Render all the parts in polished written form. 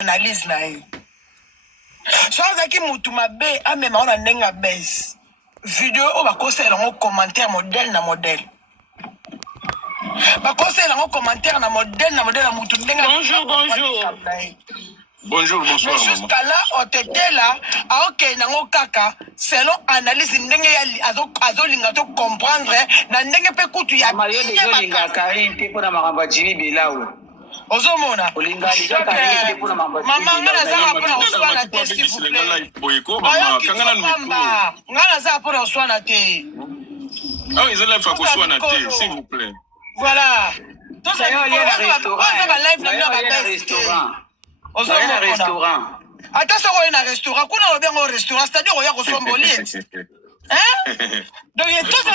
analyse na ye. So azaki mutu mabe amema ona ndenga base. Video o bakosela ngo commentaire modèle na modèle. Bakosela ngo commentaire na modèle na mutu ndenga. Bonjour, bonsoir. Mais jusqu'à là, on était là, ok, nango kaka, selon analyse ndenge ya azolinga to comprendre, na ndenge pe kutu ya mayo de linga kari te pona makamba jini belao. Ozomona. Olinga linga kari te pona makamba. Mama ngana za pona oswana te s'il vous plaît. Boyeko mama kangana micro. Ngana za pona oswana te. Ah, ils ont fa koswana te s'il vous plaît. Voilà. Donc ça y est à restaurant. On va live na restaurant. On a restaurant. Attends, on a un restaurant. Qu'on a bien un restaurant, c'est-à-dire on y a reçu un bolide. Hein? Donc, tout ça,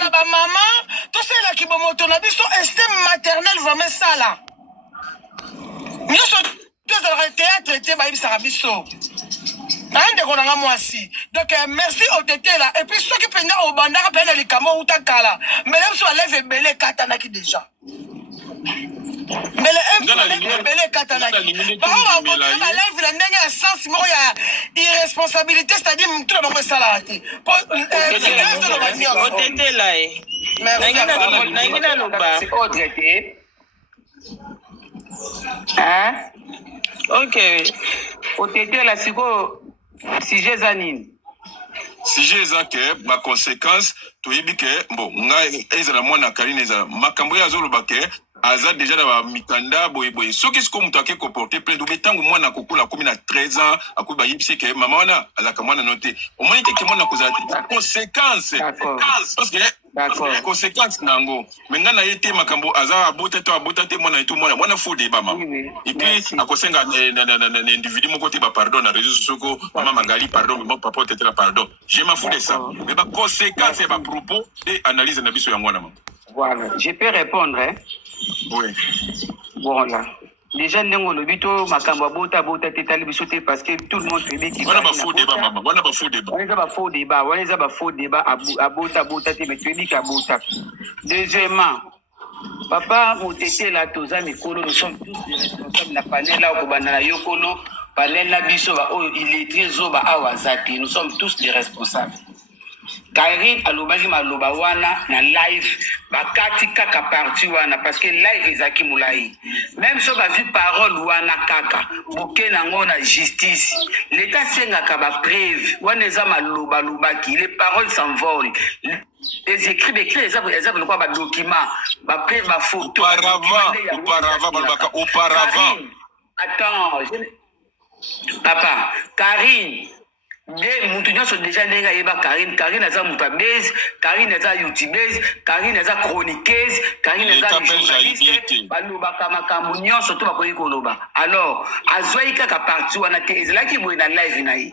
la maman, tout ça, là, qui va monter, on a vu son instinct maternel, vraiment ça, là. Nous sommes tous dans le théâtre, et bah, il s'est rabisso. Hein, de qu'on a moi aussi. Donc, merci au tété, là. Et puis, ceux qui prennent au bandar, prennent les camo ou takala. Mais là, sur la lèvre, belé, katanaki déjà. Mais le belé katanaki. Par contre, on a la live la ndenge ya sens moko ya irresponsabilité, c'est-à-dire tout le monde ça là. Otete là eh. Nangina loba. C'est autre été. Hein? OK. Otete là siko sujet zanine. Sujet ezake ba conséquence to yibike bon ngai ezala mwana Karine ezala makambo ya zoloba ke aza déjà na mikanda boye soki siko mutu ake comporter plein de tango mwana kokula komi na 13 ans akuba yibise ke mama wana azaka mwana noté au moins ke mwana koza conséquence parce que conséquence nango menga na yete makambo aza abota te mwana etu mwana faux débat mama et puis akosenga na individu moko te ba pardon na réseaux sociaux mama mangali pardon mais papa te la pardon je m'en fous de ça mais ba conséquence ba propos et analyse na biso ya mwana mama. Voilà, je peux répondre hein. Oui. Voilà. Déjà, nous avons dit que Makamba Bota Tetali Bissoté parce que tout le monde fait des on a pas faux débat, maman. On a pas faux débat. On a pas faux débat. On a pas faux débat à Bota mais tu dis qu'à Bota. Deuxièmement, papa, mon tété là, tous amis, nous sommes tous les responsables de la panel là, au Banana Yokono, panel là, Bisso, il est très zoba à Wazati. Nous sommes tous les responsables. Karine alobaki maloba wana na live bakati kaka parti wana parce que live ezaki mulai même so ba vu parole wana kaka boke nango na justice l'état sengaka ba preuve wana eza maloba lobaki les paroles s'envolent les écrits les quoi ba document ba preuve ba photo auparavant attends papa Karine de mutu nyonso déjà ndenga yeba Karine aza mutu base Karine aza youtubeuse Karine aza chroniqueuse Karine aza journaliste balobaka makambo nyonso to bakoki koloba alors azwai kaka parti wana te ezalaki boye na live na ye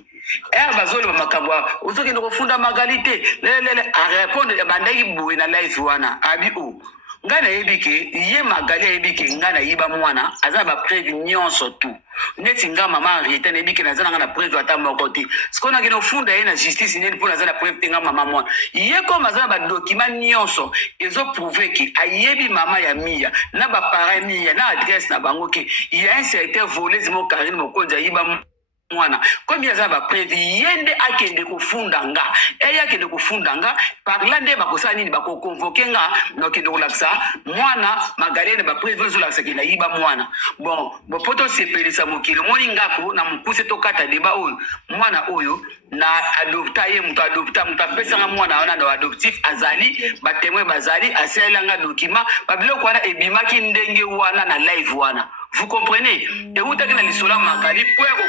bazoloba makambo ozokende kofunda magalité lelele a répondre bandaki boye na live wana abi o ngana yebike ye magali yebike ngana yiba mwana aza ba preuve nyonso tout neti nga mama rete na yebike nazana ngana preuve ata moko te sikona kino funda ye na justice neni pour nazana preuve te nga mama mwana ye comme azana ba document nyonso ezo prouver ki ayebi mama ya Mia na ba parents Mia na adresse na bango ke il y a un certain volé zimo Karine mokonza yiba mwana comme yaza ba preuve yende akende kufunda nga akende kufunda nga parla nde bakosa nini bako convoquer nga no kende kolaksa mwana magalene ba preuve zo laksa kina yiba mwana bon poto sepelisa mokilo moni ngako na mukuse to kata deba oyo mwana oyo na adopta ye mutu adopta pesa nga mwana wana ndo adoptif azali ba témoin bazali asela nga document babiloko wana ebimaki ndenge wana na live wana. Vous comprenez? Et vous avez dit que Magali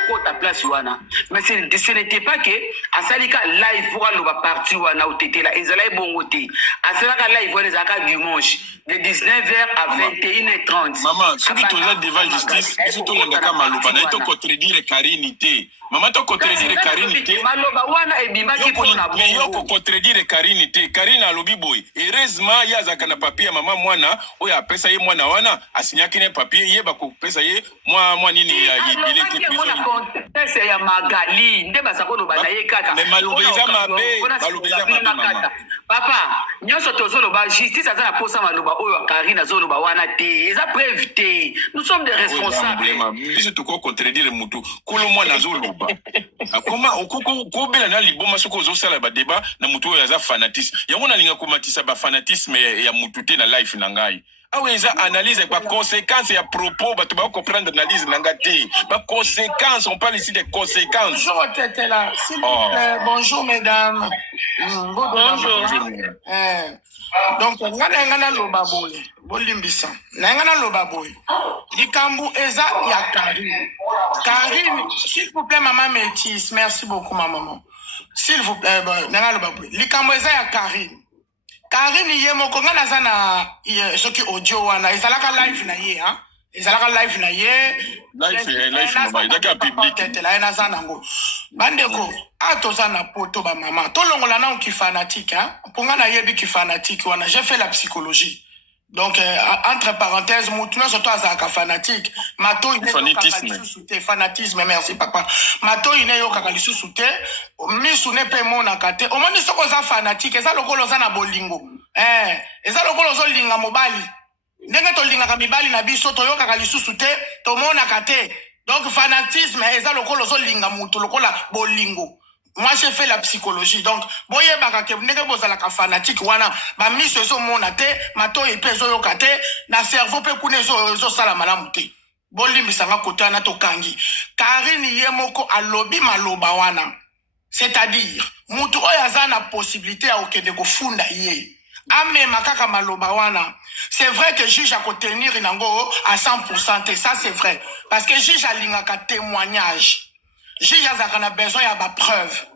pour ta place wana. Mais ce n'était pas que Asalika live pour aller partir wana ou tété là. Ils allaient bon côté. Asalika live pour les accords dimanche de 19h à 21h30. Maman, ce qui te devant justice, c'est tout le monde malouba. Na ito contredire Karinité. Maman to contredire Karinité. Malouba wana ebimaki pour na bon. Mais yoko contredire Karinité. Karina alobi boy. Heureusement ya zaka na papier maman mwana oya pesa ye mwana wana asinyaki ne papier ye bako kopesa ye moi nini ya yibele ke contexte ya Magali nde basako ba na ye kaka mais malobeza mabe balobeza mabe papa nyonso tozoloba justice aza na posa maloba oyo Karine azoloba wana te eza preuve te nous sommes des responsables biso toko contredire mutu kolo mwana azoloba akoma okoko bela na liboma soko ozosala ba débat na mutu oyo aza fanatisme yango nalinga komatisa ba fanatisme ya mutu te na life na ngai awe eza analyse ba conséquences ya propos bato ba comprendre analyse na ngati ba conséquences on parle ici des conséquences. Bonjour tete là s'il vous plaît. Bonjour mesdames. Bonjour. Donc ngana loba boye bolimbisa ngana loba boye likambu eza ya Karine s'il vous plaît maman Métis, merci beaucoup ma maman, s'il vous plaît ngana loba boye likambu eza ya Karine ye moko nga naza na soki audio wana ezalaka live na ye hein, ezalaka live na ye live mama ezaka public tete la naza nango bandeko atoza na poto ba mama tolongola na ki fanatique hein, ponga na yebi ki fanatique wana j'ai fait la psychologie. Donc entre parenthèses mutuno surtout azaka fanatique mato ine fanatisme merci papa mato ine yo kaka lisusu te misu ne pe mona kate o moni soko za fanatique eza lokolo za na bolingo eza lokolo zo linga mobali ndenge to linga ka mibali na biso to yo kaka lisusu te to mona kate. Donc fanatisme eza lokolo zo linga mutu lokola bolingo. Moi j'ai fait la psychologie. Donc boye baka ke ndenge bozala ka fanatique wana ba miso zo mona te mato epe zo yo kate na cerveau pe kune zo sala malamu te bolimbisa nga kota na to kangi Karine ye moko alobi maloba wana, c'est-à-dire mutu oyo aza na possibilité ya okende kofunda ye amema kaka maloba wana. C'est vrai que juge a contenir nango à 100% et ça c'est vrai parce que juge a lingaka témoignage. Juge a besoin ya ba preuve.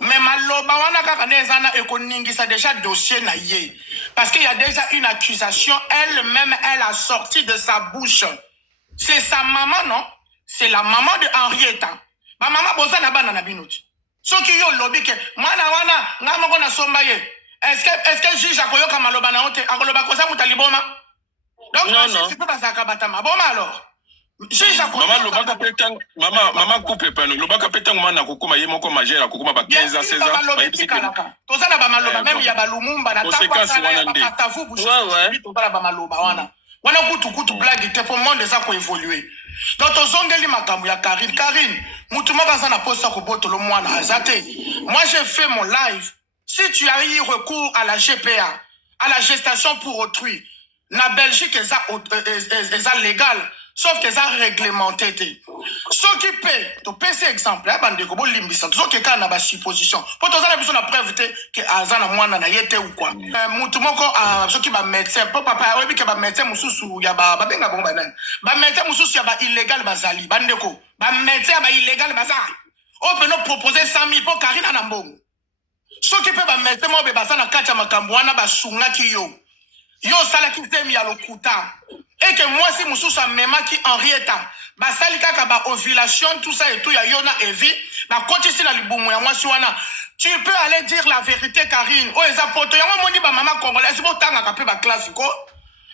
Mais maloba wana kaka nezana ekoningisa déjà dossier na ye. Parce qu'il y a déjà une accusation, elle-même elle a sorti de sa bouche. C'est sa maman non? C'est la maman de Henrietta. Ma maman boza na bana na binoti. Soki yo lobi ke mwana wana ngamo na somba ye. Est-ce que juge a koyoka maloba na ote akoloba kosa mutaliboma? Donc non. Tu peux pas sakabata maboma alors. Maman coupe pano lobaka petang mana kokoma ye moko majeur kokoma ba 15 ans 16 ans tozana ba maloba même ya ba lumumba na tata vu bouche tozana ba maloba wana kutu blague te pour monde ça ko évoluer. Donc tozongeli makambo ya Karine mutu moko za na posa ko botolo mwana azate. Moi j'ai fait mon live. Si tu as eu recours à la GPA, à la gestation pour autrui, na Belgique est légal. Sauf que ça réglementé. Ce qui paie, tu peux ces exemples, bande ko bolimbisa, to ke kana ba supposition. Pour to zana biso na preuve que azana mwana na yete ou quoi. Mutu moko ce qui ba médecin, papa obi ke ba médecin mususu ya ba benga bomba nan. Ba médecin mususu ya ba illégal bazali, bande ko. Ba médecin ba illégal bazali. On peut nous proposer 100 000 pour Karine na mbongo. Ce qui peut ba médecin mo be basana kacha makambo wana ba sunga ki yo. Yo sala ki temi ya lokuta. Et que moi si mususu mema ki Henrietta ba sali kaka ba ovulation tout ça et tout ya yona evi ba kotisi na libumu ya mwasi wana. Tu peux aller dire la vérité Karine o eza poto yango moni ba mama congolaise bo tanga ka pe ba classico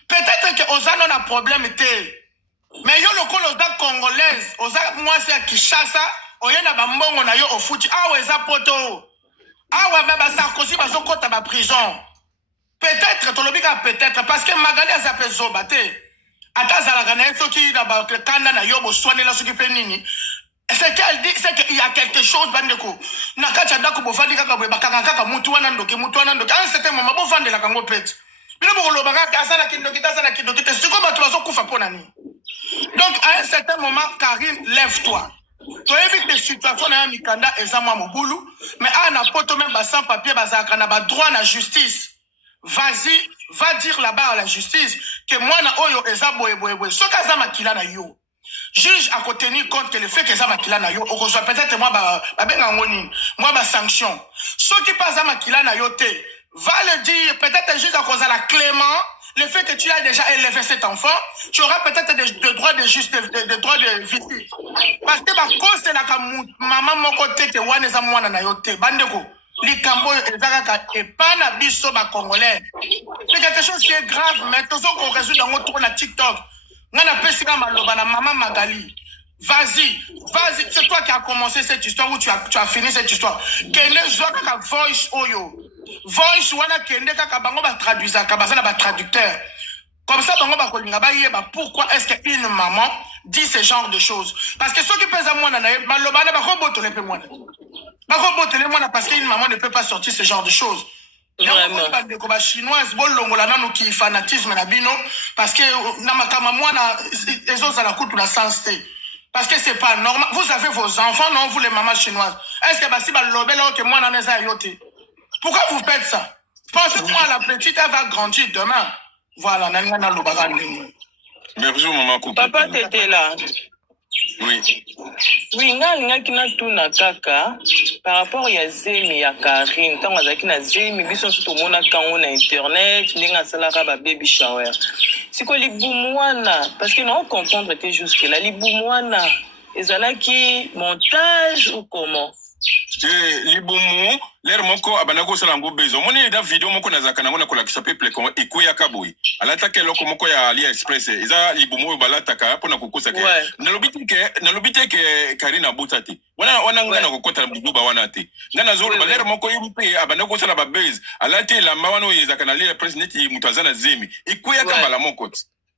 peut-être que ozano na problème te mais yo lokolo da congolaise oza mwasi ya Kinshasa oyena ba mbongo na yo ofuti awa eza poto awa ba Sarkozy bazokota ba prison peut-être tolobika peut-être parce que Magali a zappé zobate atazala kana soki na ba kanda na yobo soane la soki penini. C'est qu'elle dit c'est qu'il y a quelque chose bandeko na kacha ndako bofandi kaka boye bakanga kaka mutu wana ndoke à un certain moment bofandi la kango pete bino bokolo baka asana kindoki tasana kindoki te siko bato bazokufa pona ni. Donc à un certain moment Karine lève-toi. Tu as vu que les situations na mikanda ezamwa mobulu mais ana poto même ba sans papier bazaka na ba droit na justice. Vas-y, va dire là-bas à la justice que moi na oyo eza boye. Ce kaza makila na yo. Juge a tenu compte que le fait que ça makila na yo, okozwa peut-être moi ba benga ngoni, moi ba sanction. Ce qui pas za makila na yo te, va le dire peut-être juste à cause de la clément, le fait que tu as déjà élevé cet enfant, tu auras peut-être des droits de juste des droits de visite. Parce que ba cause c'est la maman moko te que wana za mwana na yo te, bandeko. Likambo ezaka et pas na biso ba congolais. C'est quelque chose qui est grave mais tous qu'on résout dans notre na TikTok. Ngana pesika maloba na maman Magali. Vas-y, c'est toi qui as commencé cette histoire ou tu as fini cette histoire. Kende zoa kaka voice oyo. Voice wana kende kaka bango ba traduisa ka bazana ba traducteur. Comme ça bango ba kolinga ba yeba pourquoi est-ce qu'une maman dit ce genre de choses. Parce que ceux qui pèsent à moi na maloba na ba robotole pe moi. Ba robotole moi parce qu'une maman ne peut pas sortir ce genre de choses. Vraiment. Chinoise, bolongola nanu ki fanatisme na bino parce que na makama mwana ezo za la kutu la sensité. Parce que c'est pas normal. Vous avez vos enfants, non, vous les mamans chinoises. Est-ce que si balobela que moi n'en ai yoté? Pourquoi vous faites ça? Pensez-moi la petite elle va grandir demain. Voilà, nana lobaga ndemo. Merci maman Coupe. Papa t'étais là. Oui. Oui, nga kina tuna kaka par rapport ya zemi ya Karine tant azaki na zemi biso surtout mona kango na internet ndinga salaka ba baby shower. Siko libumwana parce que non comprendre que jusque là libumwana ezalaki montage ou comment? Libumu l'air moko abanako salango bezo moni da vidéo moko nazaka nango na kola kisape pleko ikuya kaboyi alata ke loko moko ya AliExpress eza libumu balata ka pona kokosa ke nalobite ke Karina botati wana ngana kokota buba wana te ngana zolo ba l'air moko yimpe abanako sala ba base alati la mawano yezaka na AliExpress neti mutazana zemi ikuya kambala moko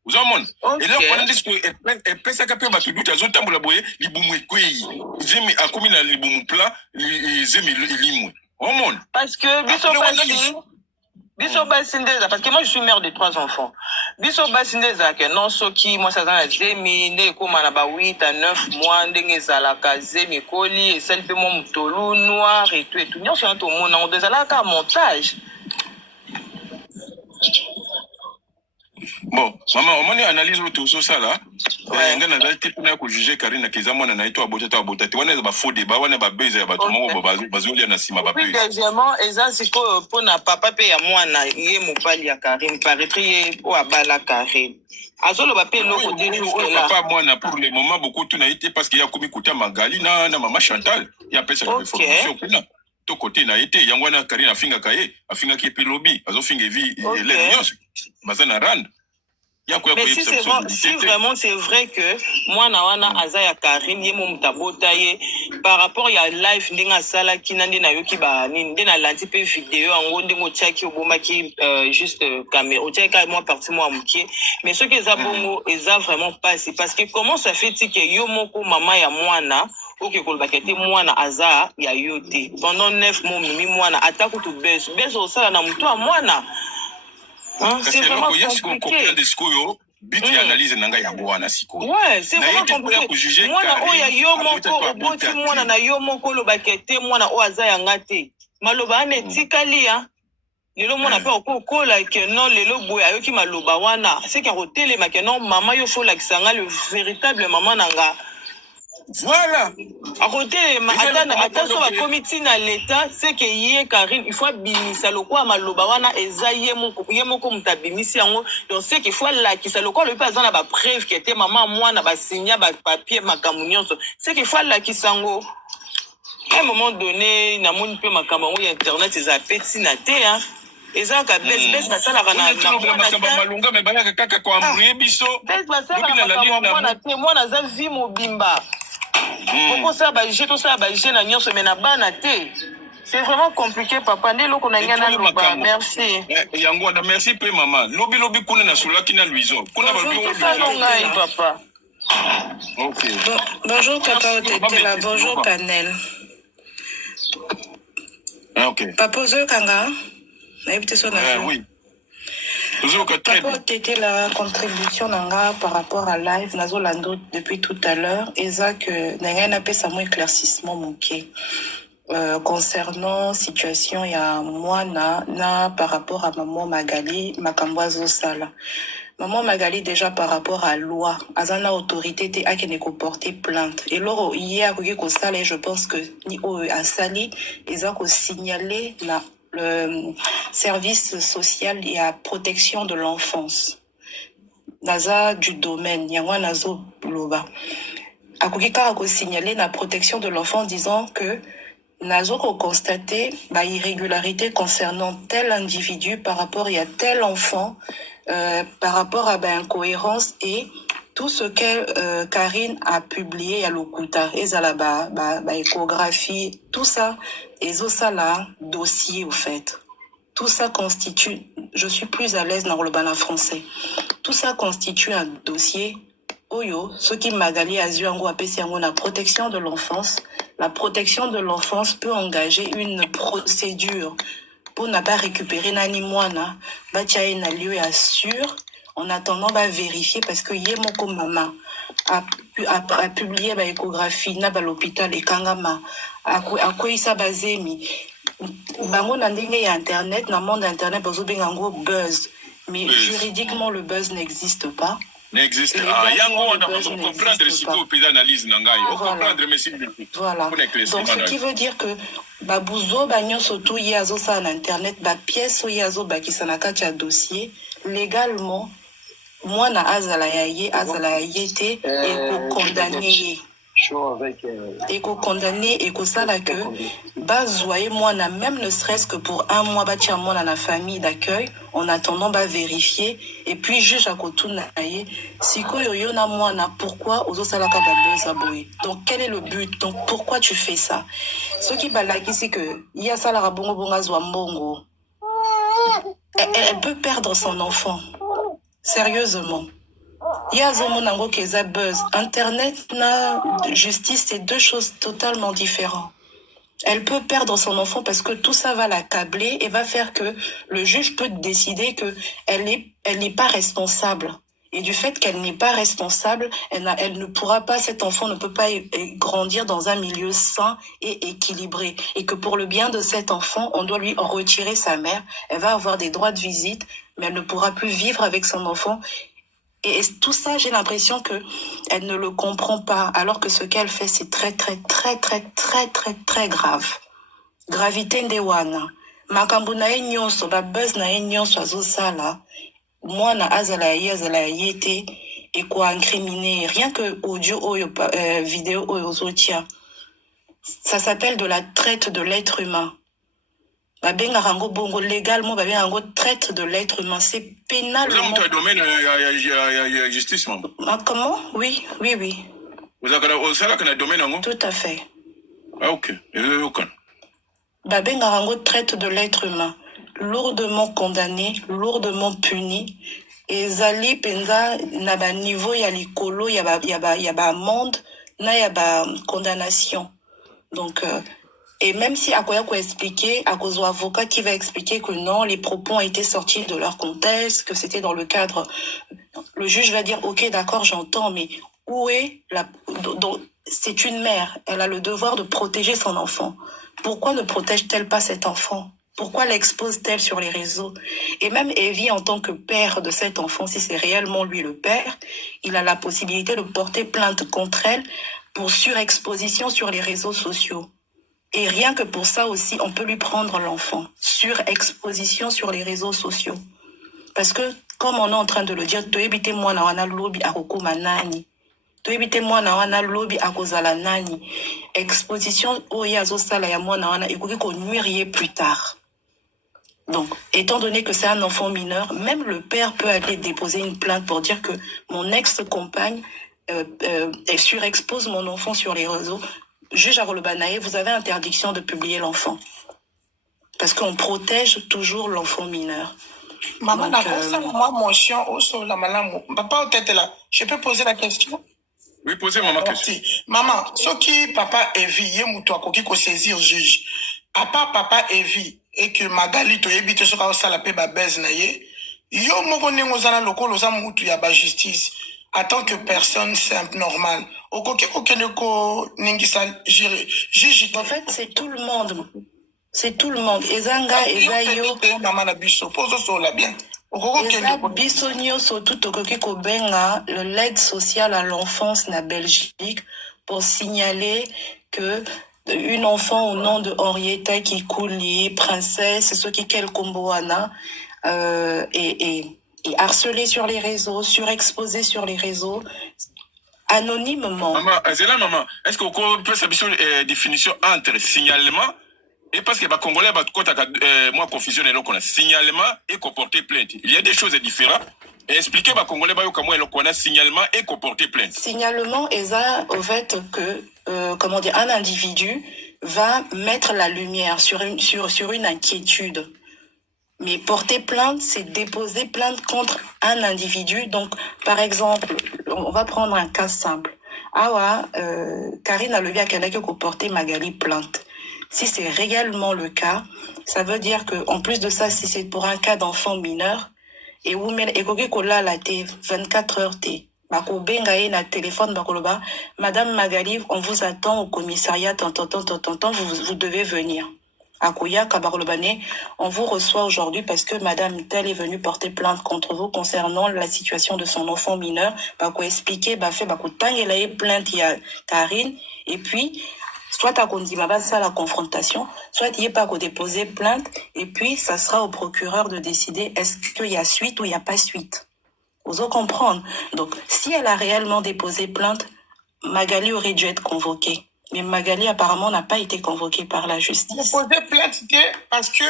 vous en monde et là pendant que et pesa ka pe ba tuduta zo tambola boye libumu ekwei zemi akomi na libumu plat zemi limwe au monde parce que biso basindeza parce que moi je suis mère de 3 enfants biso basindeza que non soki moi ça dans zemi nde koma na ba 8 à 9 mois ndenge zalaka zemi koli et celle pe mo mutolu noir et tout nyonso na to mona on dezalaka montage. Bon, maman, on m'a analysé tout ça là. On a été pour juger Karine Keza mona na ito abotata abotata. On a ba faux débat, on a ba base ya ba tout monde bazuli na sima ba base. Deuxièmement, eza siko pona papa pe ya mwana ye mobali ya Karine paraître ye o abala Karine. Azolo ba pe loko te jusque là. Papa mwana pour le moment beaucoup tout na été parce qu'il y a komi kuta Magali na maman Chantal. Il y a personne de formation kuna. To côté na été yangwana Karine afinga kaye, afinga ki pelobi, azo finga vi les nyos. Bazana rand. Mais si vraiment c'est vrai que moi nawana azaya Karine ye mo mutabota ye par rapport ya live ndinga sala kinande na yoki ba nini ndena lanti pe vidéo ango ndingo tchaki obomaki juste caméra tchaka moi parti moi mukie mais ce que eza bongo eza vraiment pas parce que comment ça fait que yo moko mama ya mwana ok kolbakete mwana aza ya yote pendant 9 mois mimi mwana atako to beso sala na muto a mwana. C'est vraiment compliqué. Biti analyse nanga ya bwana siko. Ouais, c'est vraiment compliqué. Mwana oya yo moko oboti mwana na yo moko lo bakete mwana o aza ya ngate. Maloba ane tikalia. Lelo mwana pe okola ke non lelo boya yo ki maloba wana. C'est ka hotele ma ke non maman yo fo la kisanga le véritable maman nanga. Voilà. À côté, attention à comité na l'État, c'est que yé Karine, il faut bimisa le quoi maloba wana eza yé moko mutabimisi yango. Donc c'est qu'il faut la qui ça le quoi le pas na ba preuve qui était maman moi na ba signa ba papier makamunyon. C'est qu'il faut la qui sango. À un moment donné, na moni pe makamunyo internet eza petit na te hein. Eza ka bes na sala kana na malunga me bana kaka kwa mbruye biso. Bes ba sala na te moi na za vi mobimba. Pourquoi ça va tout ça va na nyonso mais na bana te. C'est vraiment compliqué papa ndelo ko na ngana loba merci. Yango na merci pe maman. Lobi kuna na sulaki na Luizo. Kuna ba bio papa. OK. Bonjour papa Otetela, bonjour panel. OK. Papa Ozo Kanga. Na yebite so na. Oui. C'était la contribution nanga par rapport à live nazolando depuis tout à l'heure et ça que nanga na pesa mo éclaircissement manqué concernant situation ya mwana na par rapport à maman Magali makamboazo sala. Maman Magali déjà par rapport à loi azana autorité te akene ko porter plainte et loro hier ko sala et je pense que ni o asali eza ko signaler na le service social et à protection de l'enfance. Naza du domaine, yangwa nazo loba. Akukika ako signaler la protection de l'enfant disant que nazo ko constater ba irrégularité concernant tel individu par rapport à tel enfant, par rapport à ba incohérence et tout ce que Karine a publié à l'Okuta, et la échographie, tout ça, et ça là, dossier au fait. Tout ça constitue, je suis plus à l'aise dans le bana français, tout ça constitue un dossier. Oyo, ce qui Magali Azuango appelle la protection de l'enfance. La protection de l'enfance peut engager une procédure pour ne pas récupérer nani moana, batia na lieu assure, en attendant va vérifier parce que Yemoko Mama a publié ba échographie na ba l'hôpital et Kangama a quoi isa bazemi bango na ndenge ya internet na monde internet bazo bengango buzz mais juridiquement le buzz n'existe pas. N'existe pas. Yango on a comprendre ce qu'on peut analyse nangai. On comprendre mais c'est voilà. Donc ce qui veut dire que babuzo banyo surtout yazo ça en internet ba pièce yazo ba kisanaka cha dossier légalement moi na azala yete et condamné et condamné et que ça là que bazoyer moi na même ne serait-ce que pour un mois batia moi dans la famille d'accueil en attendant ba vérifier et puis juge à kotuna ye siko yoyo na moi na pourquoi ozo salaka ba beza boy. Donc quel est le but? Donc pourquoi tu fais ça? Ce qui balaki c'est que il y a ça la bongo bonga zwa mbongo. Elle peut perdre son enfant. Sérieusement. Il y a Zomonango qui est buzz. Internet, na justice, c'est deux choses totalement différentes. Elle peut perdre son enfant parce que tout ça va l'accabler et va faire que le juge peut décider que elle n'est pas responsable. Et du fait qu'elle n'est pas responsable, elle ne pourra pas, cet enfant ne peut pas grandir dans un milieu sain et équilibré. Et que pour le bien de cet enfant, on doit lui retirer sa mère. Elle va avoir des droits de visite, mais elle ne pourra plus vivre avec son enfant. Et tout ça, j'ai l'impression que elle ne le comprend pas, alors que ce qu'elle fait, c'est très, très, très, très, très, très, très grave. Gravité ndewana. Makambu na nyonso, ba buzz na nyonso azosala. Moi na azala yete et quoi incriminer. Rien que audio oyo vidéo oyo zotia. Ça s'appelle de la traite de l'être humain. Babenga rango bongo légalement babenga rango traite de l'être humain, c'est pénalement. Vous avez un domaine justice maman. Comment? Oui. Vous avez un domaine. Tout à fait. Ah ok. Babenga rango traite de l'être humain, lourdement condamné, lourdement puni. Et zali penza na ba niveau ya likolo ya ba amende na ya ba condamnation. Donc et même si Akoyako expliquer, Akozo avocat qui va expliquer que non, les propos ont été sortis de leur contexte, que c'était dans le cadre, le juge va dire, ok, d'accord, j'entends, mais où est donc, c'est une mère, elle a le devoir de protéger son enfant. Pourquoi ne protège-t-elle pas cet enfant? Pourquoi l'expose-t-elle sur les réseaux? Et même Evie, en tant que père de cet enfant, si c'est réellement lui le père, il a la possibilité de porter plainte contre elle pour surexposition sur les réseaux sociaux. Et rien que pour ça aussi, on peut lui prendre l'enfant. Surexposition sur les réseaux sociaux. Parce que, comme on est en train de le dire, toebite moi na wana lobby akokoma nani. Toebite moi na wana lobby akozala nani. Exposition oyazo sala ya moi na wana ekoki ko nuire plus tard. Donc, étant donné que c'est un enfant mineur, même le père peut aller déposer une plainte pour dire que mon ex-compagne surexpose mon enfant sur les réseaux. Juge à Rolobanaye, vous avez interdiction de publier l'enfant. Parce qu'on protège toujours l'enfant mineur. Maman, moi, mon chien, au la malam, papa, peut-être là. Je peux poser la question? Oui, posez maman question. Maman, ce qui papa Evi, yemoutou akoki ko saisir juge. À part papa Evi, et que Magali, to yebite so ka sala pe ba beze na ye, yo moko nengo zana loko loza moutou ya ba justice. En tant que personne simple, normale. En fait, c'est tout le monde. C'est tout le monde. Ezanga, Ezayo. Bisonio, surtout Benga, l'aide sociale à l'enfance na Belgique, pour signaler que une enfant au nom de Henrietta qui Kouli, princesse, ce qui quel comboana, et harcelée sur les réseaux, surexposée sur les réseaux, anonymement. Maman, est-ce qu'on peut savoir une définition entre signalement et parce que les Congolais, moi, confusion est qu'on a signalement et qu'on porte plainte. Il y a des choses différentes. Expliquez aux Congolais comment on a signalement et qu'on porte plainte. Signalement est ça au fait que comment dire, un individu va mettre la lumière sur une inquiétude. Mais porter plainte, c'est déposer plainte contre un individu. Donc, par exemple, on va prendre un cas simple. Ah ouais, Karine a levé à quelqu'un qui porter Magali plainte. Si c'est réellement le cas, ça veut dire que en plus de ça, si c'est pour un cas d'enfant mineur, et où et kola la té 24 heures té, bakobenga ye na téléphone bakoloba, Madame Magali, on vous attend au commissariat, vous devez venir. Akoya Kabarolobane, on vous reçoit aujourd'hui parce que Madame Telle est venue porter plainte contre vous concernant la situation de son enfant mineur. Bako expliquer, fait bako tangela plainte ya Karine, et puis soit à Kondimaba, ça la confrontation, soit il n'y a pas qu'à déposer plainte, et puis ça sera au procureur de décider est-ce qu'il y a suite ou il n'y a pas suite. Vous allez comprendre. Donc, si elle a réellement déposé plainte, Magali aurait dû être convoquée. Mais Magali, apparemment, n'a pas été convoquée par la justice. Déposer plainte, parce que,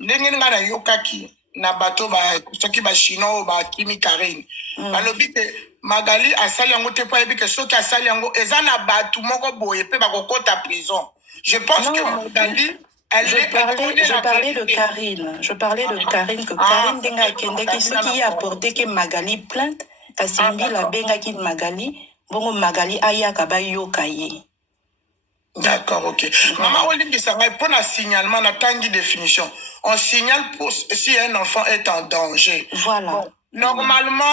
n'engenga na yokaki, na bato ba, soki ba chino, ba kimi Karine. Balobi te, Magali asali yango te po yebi que soki asali yango eza na batu moko boye pe bakokota prison. Je pense que Magali je parlais de Karine. Je parlais de Karine, que Karine denga kendeki ce qui a apporté que Magali plainte, kasimbi la benga ki Magali, bongo Magali aya kabayo kaye. D'accord, ok. Maman Olingi Sangay, pour un signalement, on a tant de définition. On signale pour si un enfant est en danger. Voilà. Bon, normalement,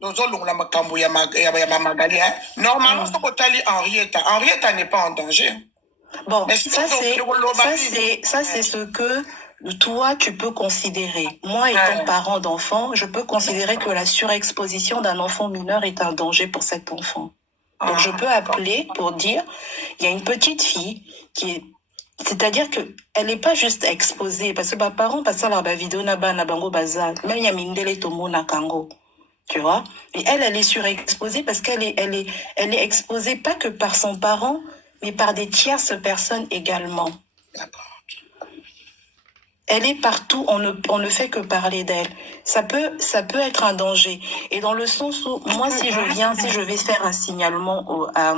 normalement, Henrietta n'est pas en danger. Bon, ça c'est ce que toi tu peux considérer. Moi, étant parent d'enfant, je peux considérer que la surexposition d'un enfant mineur est un danger pour cet enfant. Donc je peux appeler pour dire, il y a une petite fille qui est, c'est-à-dire que elle n'est pas juste exposée, parce que mes parents passent la vidéo na bango bazar, même il y a mindele tomo na kango, tu vois. Et elle est surexposée parce qu'elle est exposée pas que par son parent, mais par des tierces personnes également. D'accord. Elle est partout, on ne fait que parler d'elle. Ça peut être un danger. Et dans le sens où, moi, si je vais faire un signalement à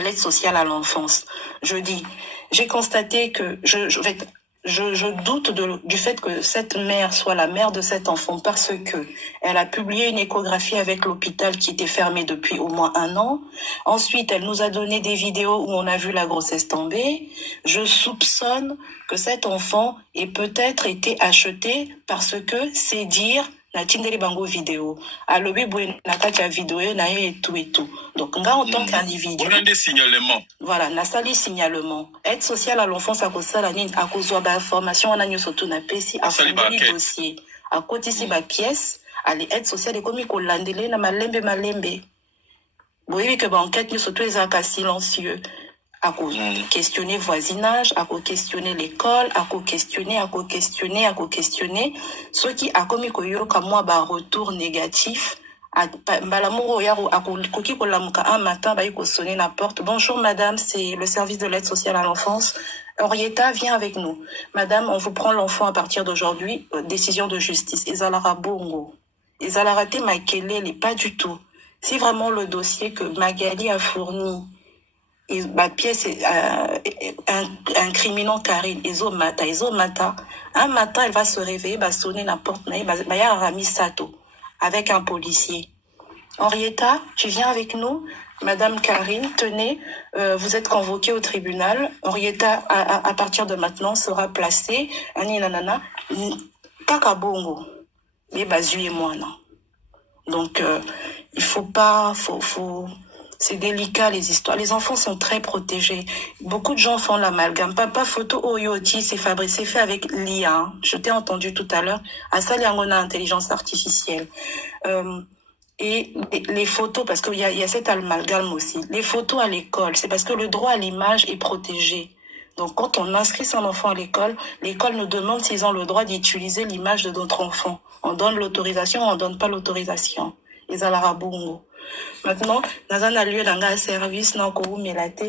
l'aide sociale à l'enfance, je dis, j'ai constaté que je doute du fait que cette mère soit la mère de cet enfant parce que elle a publié une échographie avec l'hôpital qui était fermé depuis au moins 1 an. Ensuite, elle nous a donné des vidéos où on a vu la grossesse tomber. Je soupçonne que cet enfant ait peut-être été acheté parce que c'est dire na tindeli bango vidéo. Alobi boué na katia vidéo na et tout. Donc, nga en tant qu'individu. On a des signalements. Voilà, na sali signalement. Aide sociale à l'enfance à cause la nine, à cause de la formation, on a nous surtout na pesi, à fonder les dossiers. À côté si ba pièce, à l'aide sociale et comme il colandele na malembe. Vous voyez que ba enquête nous surtout les cas silencieux. À questionner voisinage, à questionner l'école, à questionner. Ce qui a commis que yoro comme moi ba retour négatif. Un matin, il sonner la porte. Bonjour madame, c'est le service de l'aide sociale à l'enfance. Henrietta, viens avec nous. Madame, on vous prend l'enfant à partir d'aujourd'hui. Décision de justice. Ezalara bongo. Ezalara te makelele, pas du tout. Si vraiment le dossier que Magali a fourni, et ma pièce incriminant Karine, un matin, elle va se réveiller, va sonner la porte, va y avoir Rami Sato avec un policier. Henrietta, tu viens avec nous? Madame Karine, tenez, vous êtes convoquée au tribunal. Henrietta, à partir de maintenant, sera placée. Aninanana, kakabongo. Mais basu et moi, non. Donc, il faut pas, c'est délicat les histoires. Les enfants sont très protégés. Beaucoup de gens font l'amalgame. Papa photo Oyoti, c'est fait avec l'IA. Hein. Je t'ai entendu tout à l'heure. À ça, il y a une intelligence artificielle. Et les photos, parce qu'il y a cet amalgame aussi. Les photos à l'école, c'est parce que le droit à l'image est protégé. Donc, quand on inscrit son enfant à l'école nous demande s'ils ont le droit d'utiliser l'image de notre enfant. On donne l'autorisation, on donne pas l'autorisation. Ils ont la rabongo. Maintenant, dans un lieu, dans un service,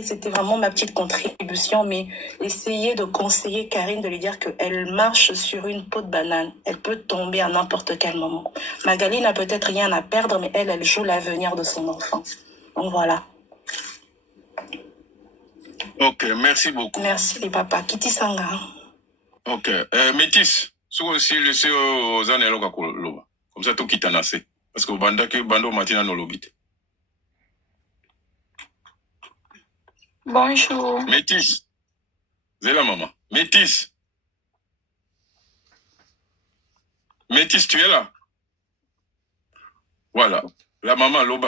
c'était vraiment ma petite contribution, mais essayer de conseiller Karine, de lui dire qu'elle marche sur une peau de banane. Elle peut tomber à n'importe quel moment. Magali n'a peut-être rien à perdre, mais elle joue l'avenir de son enfant. Donc voilà. Ok, merci beaucoup. Merci les papas. Kiti Sanga. Ok. Métis, si aussi laissez aux années là, comme ça, tout quitte en assez. Parce que bando matina no lobite. Bonjour. Métis. C'est la maman. Métis. Métis, tu es là? Voilà. La maman, Loba.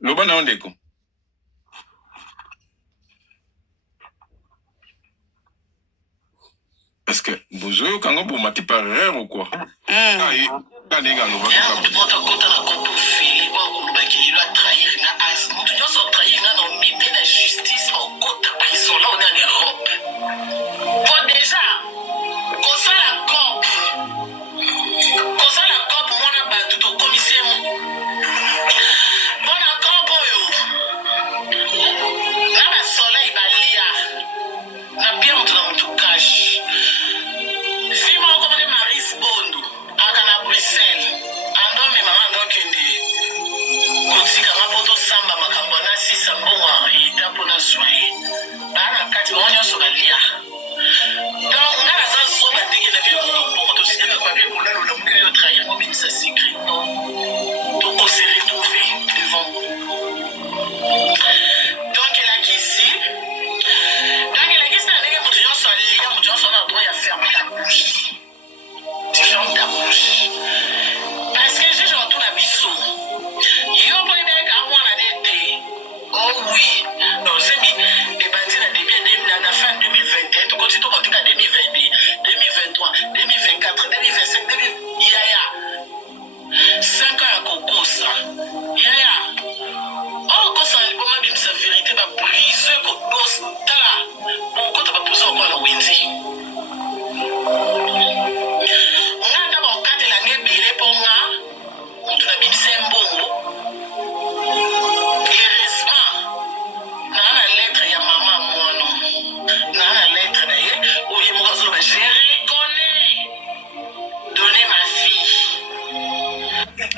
Loba na ondeko. Parce que Bozoyo Kango pour mati par erreur ou quoi? Ah, il a des gars, Loba.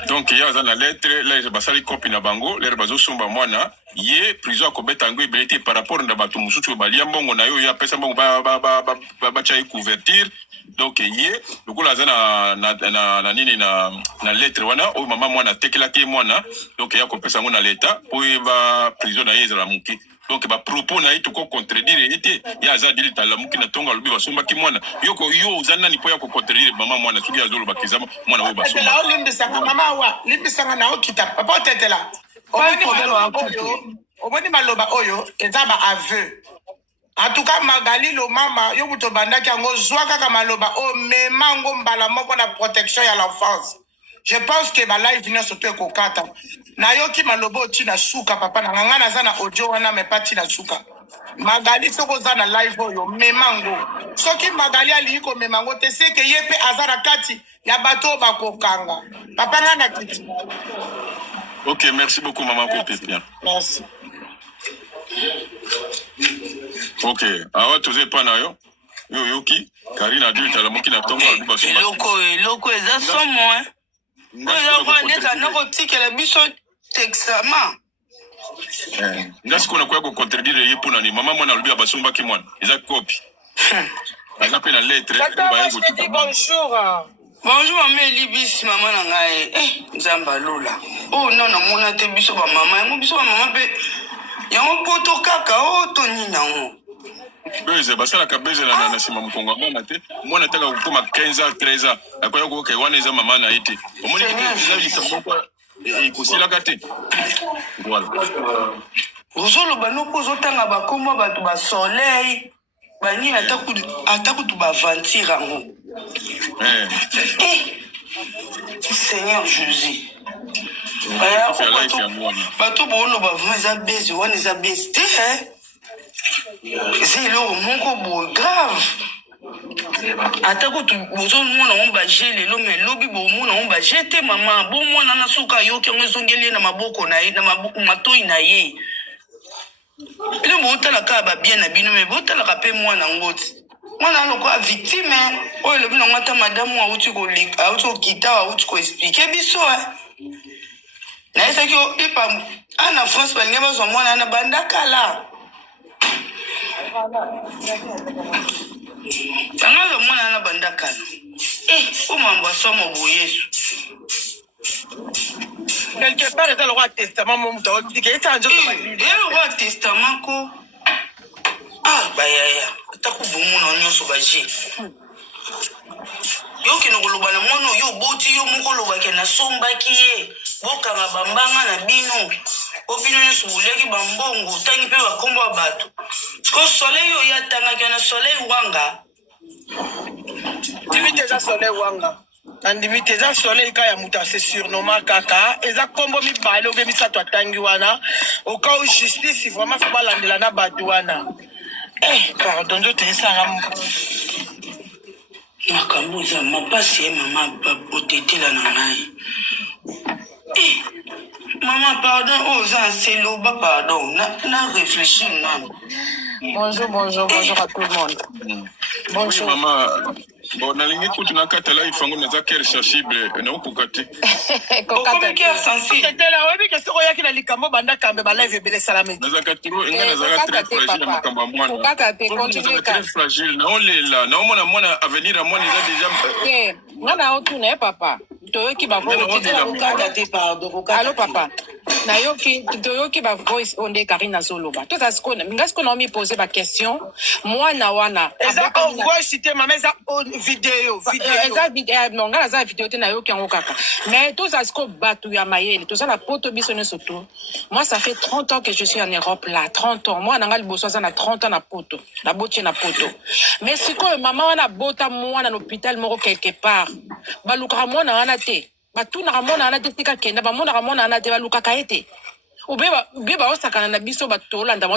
Donc il y a la lettre là il basali copie na bango l'air bazo somba mwana ye prison ko betango ibelete par rapport na batu mususu balia mbongo na yo ya pesa mbongo ba chai couverture donc ye lokola za na nini na lettre wana o mama mwana tekela ke mwana donc ya ko pesa ngo na leta po ba prison na yeza la muki donc ba propos na itu ko contredire ete ya za dili tala muki na tonga lobi basomba ki mwana yoko yo zana ni po ya ko contredire mama mwana suki azolo bakizama mwana we basomba la limbi sanga mama wa limbi sanga na okita papa tetela oboni maloba oyo ezaba aveu en tout cas Magali lo mama yo buto bandaki yango zwa kaka maloba o memango mbala moko na protection ya l'enfance. Je pense que ba live vient surtout ekokata na yoki malobo tina suka papa na ngana za na audio wana me pati na suka Magali soko za na live oyo memango soki Magali ali ko memango te se ke yepe azara kati ya bato bakokanga papa ngana kiti. Ok, merci beaucoup maman Kopepia. Merci. Ok, awa toze pa na yo yoki Karine a dû tala muki na tonga luba soma eloko eza somo neza nakotikela biso texama ngasi kona kwa ko contredire ye pona ni mama mwana lubi basomba ki mwana eza copie aza pe na lettre ba yango Bonjour. Bonjour maman Elibis maman na ngai nzamba lola oh non na mona te biso ba mama yango biso ba mama pe yango poto kaka to nini nango beze basala ka beze na sima mukonga mwana te mwana taka kukoma 15 ans 13 ans akoya ko ke wana eza mama na ite omoni ke eza likako ikosila kate voilà ozoloba noko ozotanga bakoma bato ba soleil banini ataku tu baventir yango Seigneur Jésus bato boloba vraiment eza bezi wana eza bezi te eza eloko moko boye grave atako bozomona ngo baje lelo me lobi bomona ngo baje te mama bomona na suka yoki yango ezongeli na maboko na ye na matoi na ye elo botalaka babien na bino me botalaka mpe mwana ngoti mwana lokola victime oyo elobi nango ata madamu auti kokita auti koexplike biso nayesaki ipa ana france balingi bazwa mwana na bandakala tangazo mwana na bandakala omambo asoma boyesu quelque part eza lokwa testament mo moto aotike eza nzoto lokwa testament ko bayaya atako bomona nyonso baje yokende koloba na mwana oyo oboti yo moko olobaki nasombaki ye bokanga bambanga na bino obino nyonso boliaki bambongo otangi mpe bakombo ya bato siko soleil oyo atangaki na soleil wanga ndimi eza soleil wanga andimi eza soleil ka ya moto ase surnoma kaka eza kombo mibale obe misato atangi wana oka o justice vraiment fo balandela na bato wana pardon nzoto esanga makambo eza mapasi ye mama otetela na ngai mama pardon oza nseloba pardon na réfléchir nano. Bonjour à tout le monde. Bonjour. Oui, maman. Bon, nalingi kutu nakata la ifango naza cœur sensible na ukukati. Comme cœur sensible. C'était là oui que soko yaki na likambo banda kambe ba live bele salame. Naza katuro inga naza très fragile na makamba mwana. Kokata te continue ka. Très fragile. Na olela, na omona mwana avenir à mwana déjà. Ngana otuna papa. Toyoki ba voice. Allô papa. Nayoki toyoki ba voice onde Karina Zoloba. Tout ça skona. Ngasko na mi poser ba question. Moi na wana. Eza on voit citer maman eza vidéo. Eza vidéo non ngala za vidéo te nayoki ngo kaka. Mais tout ça sko batu ya mayele. Tout ça la poto bisone surtout. Moi ça fait 30 ans que je suis en Europe là. 30 ans. Moi nanga liboso za na 30 ans na poto. Na botie na poto. Mais siko maman wana bota moi na l'hôpital moko quelque part. Balukara moi na wana te. Batuna ramona ana te tika kenda bamona ramona ana te baluka kaete ubeba osakana na biso batolanda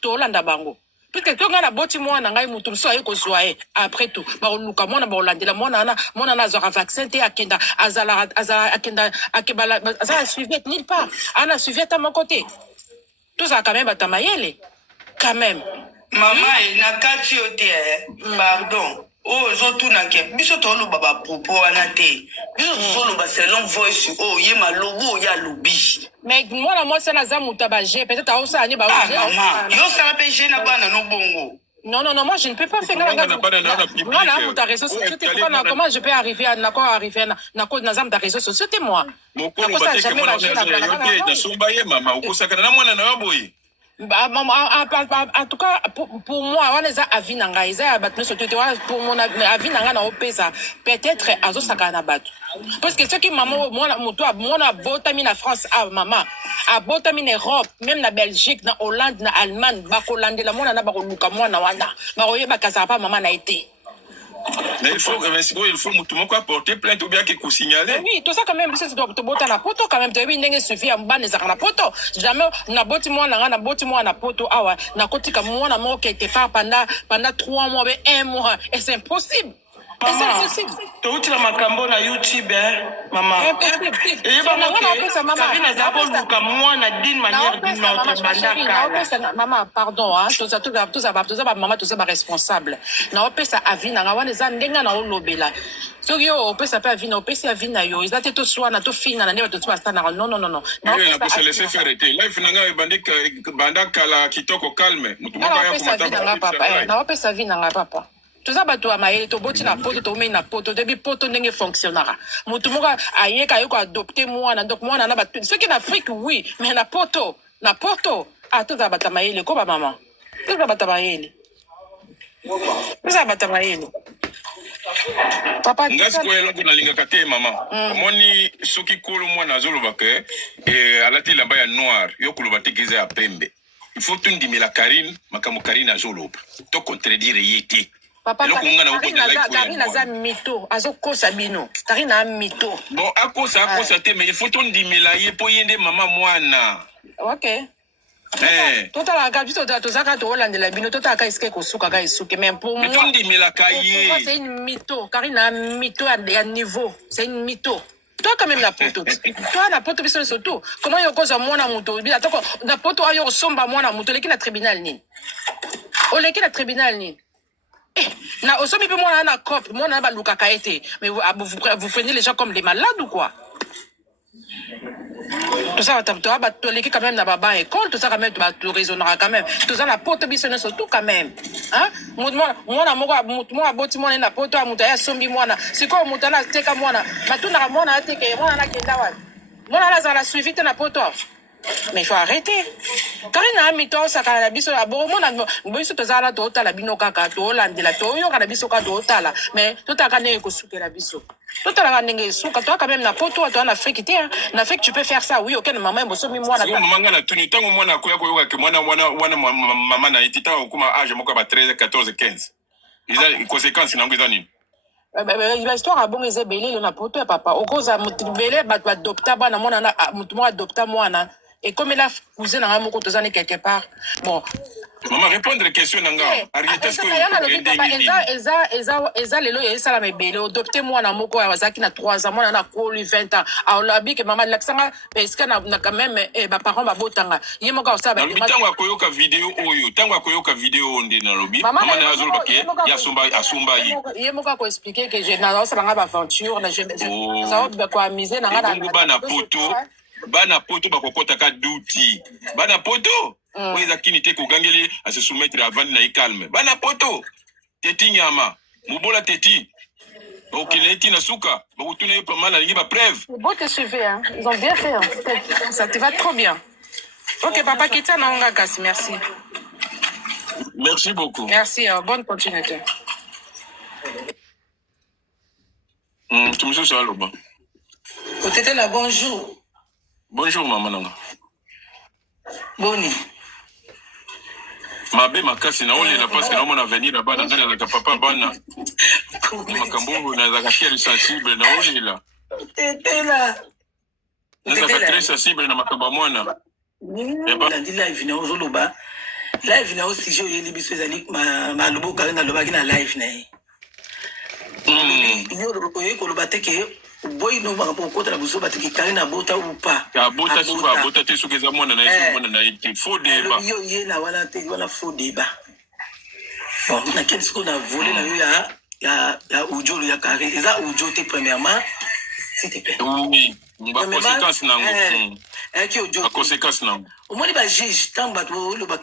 to olanda bango puisque to ngana boti mwana ngai mutu so aye kozwa ye après tout baluka mwana baolandela mwana na azwa vaccin te akenda azala akenda akebala azala suivi nulle part ana suivi à mon côté tout ça quand même batamayele quand même maman na kati yote pardon ozotuna ke biso toloba bapropos wana te biso tozoloba selon voice ye malobo ya lobi mais moi ça naza muta ba je peut-être aosa ani ba yo sala pe je na bana no bongo non, moi je ne peux pas faire ça. Réseaux sociaux, comment je peux arriver à na réseaux sociaux, moi. En tout cas, pour moi, on les a avis nanga, ils a battu sur Twitter. Pour mon avis nanga na opesa, peut-être azo sakana battu. Parce que ce qui maman, moi na botami na France, maman, a botami na Europe, même na Belgique, na Hollande, na Allemagne, bakolande la mona na bakoluka mwana wana, baroye bakaza pa maman na été. Mais il faut mutumoko apporter plainte ou bien qu'il faut signaler. Oui, tout ça quand même, c'est de botter la poto quand même. Tu as vu, n'engue suffit à m'ban les armes poto. Jamais na boti moi na poto awa na koti comme moi na mort quelque part pendant 3 mois, 1 mois et c'est impossible. C'est impossible. Tout la makambo na YouTube maman. Et Karina Zabo luka moi na d'une manière d'une autre bandaka. Maman pardon tout ça maman tout ça ba responsable. Na opesa avis na wana za ndenga na olobela. Soki yo opesa pa avis na opesa avis na yo. Izate to swana to fina na neba to basta na non. Na peut se laisser faire arrêter. Life nanga bandaka la kitoko calme. Mutumaka ya kumata. Na opesa avis na papa. Tout ça bato amaye to boti na poto to mena poto debi poto ndenge fonctionnera mutu moka ayeka yoko adopter mwana donc mwana na bato ce qui en Afrique oui mais na poto tout ça batamayele ko ba maman tout ça batamayele papa ngasi ko elongo na linga kate mama omoni soki kolo mwana azoloba ke alati lamba ya noir yo koloba tekiza ya pembe il faut tout ndimela Karine makamu Karine azoloba to contredire yete. Papa, Karina za mito, azo kosa bino. Karina mito. Bon, akosa te, mais il faut ton dimela ye po yende mama mwana. Ok. totalaka biso tozalaka tolandela bino totalaka esike kosukaka esuki mais pour moi c'est une mytho Karina mytho ya niveau c'est une mytho. Toi quand même la poto toi la poto biso surtout comment yokoza mwana muto bila toko na poto ayo somba mwana muto leki na tribunal nini oleki na tribunal nini na osomi pe mwana na cop mwana na balukaka ete mais vous prenez les gens comme des malades ou quoi? Tout ça, tu as quand même dans la école, tout ça, quand même, tu raisonneras quand même. Tout ça, la porte, surtout quand même. Hein? Moi, c'est quoi, mais il faut arrêter. Car il y a un mytho, ça a la biso, la bon, on a tout ça, la tota, la binoka, la toyo, la biso, mais tout a gagné que souke la biso. Tout a gagné souka, toi, quand même, na poto, toi, en Afrique, en Afrique, tu peux faire ça, oui, ok, maman, moi, moi, la maman, na tuni, tant moi, na koya, que moi, maman, na itita, ou comme âge, moi, 13, 14, 15. Ils ont une conséquence, ils ont besoin. L'histoire a bon les belé le na poto papa au cause a mutibele ba adopta bana mona na mutumo adopta mwana et comme la cousine na moko tozane quelque part bon maman répondre les questions nanga ariete ce que eza lelo ya sala mebele adopter mwana moko ya wazaki na 3 ans mwana na ko 20 ans a labi que maman l'aksanga parce que na quand même ba parents ba botanga yemoka osaba bitango akoyoka vidéo oyo tango akoyoka vidéo ndi na lobi maman na azolo baké ya asumba yi yemoka ko expliquer que je na osala ba aventure na je ça va ko amuser na bana poto bakokota ka duty bana poto oui zakini te ko gangeli à se soumettre avant na calme bana poto teti nyama mubola teti ok leti na suka bakutuna yo pas mal alingi ba preuve beau te suivre hein ils ont bien fait hein. Ça te va trop bien. Ok papa Kita na onga kasi merci. Merci beaucoup. Merci bonne continuité. Tu me soucies alors ba. Otete la bonjour. Bonjour maman nanga. Boni. Mabe makasi na ole la parce que na venir là-bas na ndani la papa bana. Makambo na za kashia sensible na ole la. Tete la. Na za très sensible na makamba mwana. Na di live na ozoloba. Live na aussi je yeli biso ezali ma lobo ka na loba ki na live na yi. Yo oye ko loba teke boy no ba ko kota la buso ba teke kari na bota ou pas. Ya bota suka bota te suka za mwana na yesu mwana na iti faux débat. Yo ye na wala te wala faux débat. Bon na quel ce qu'on a volé na yo ya audio ya kari. Eza audio te premièrement s'il te plaît. Oui, ba conséquence na ngo. Qui audio. La conséquence na ngo. Au moins ba juge tant ba to lo ba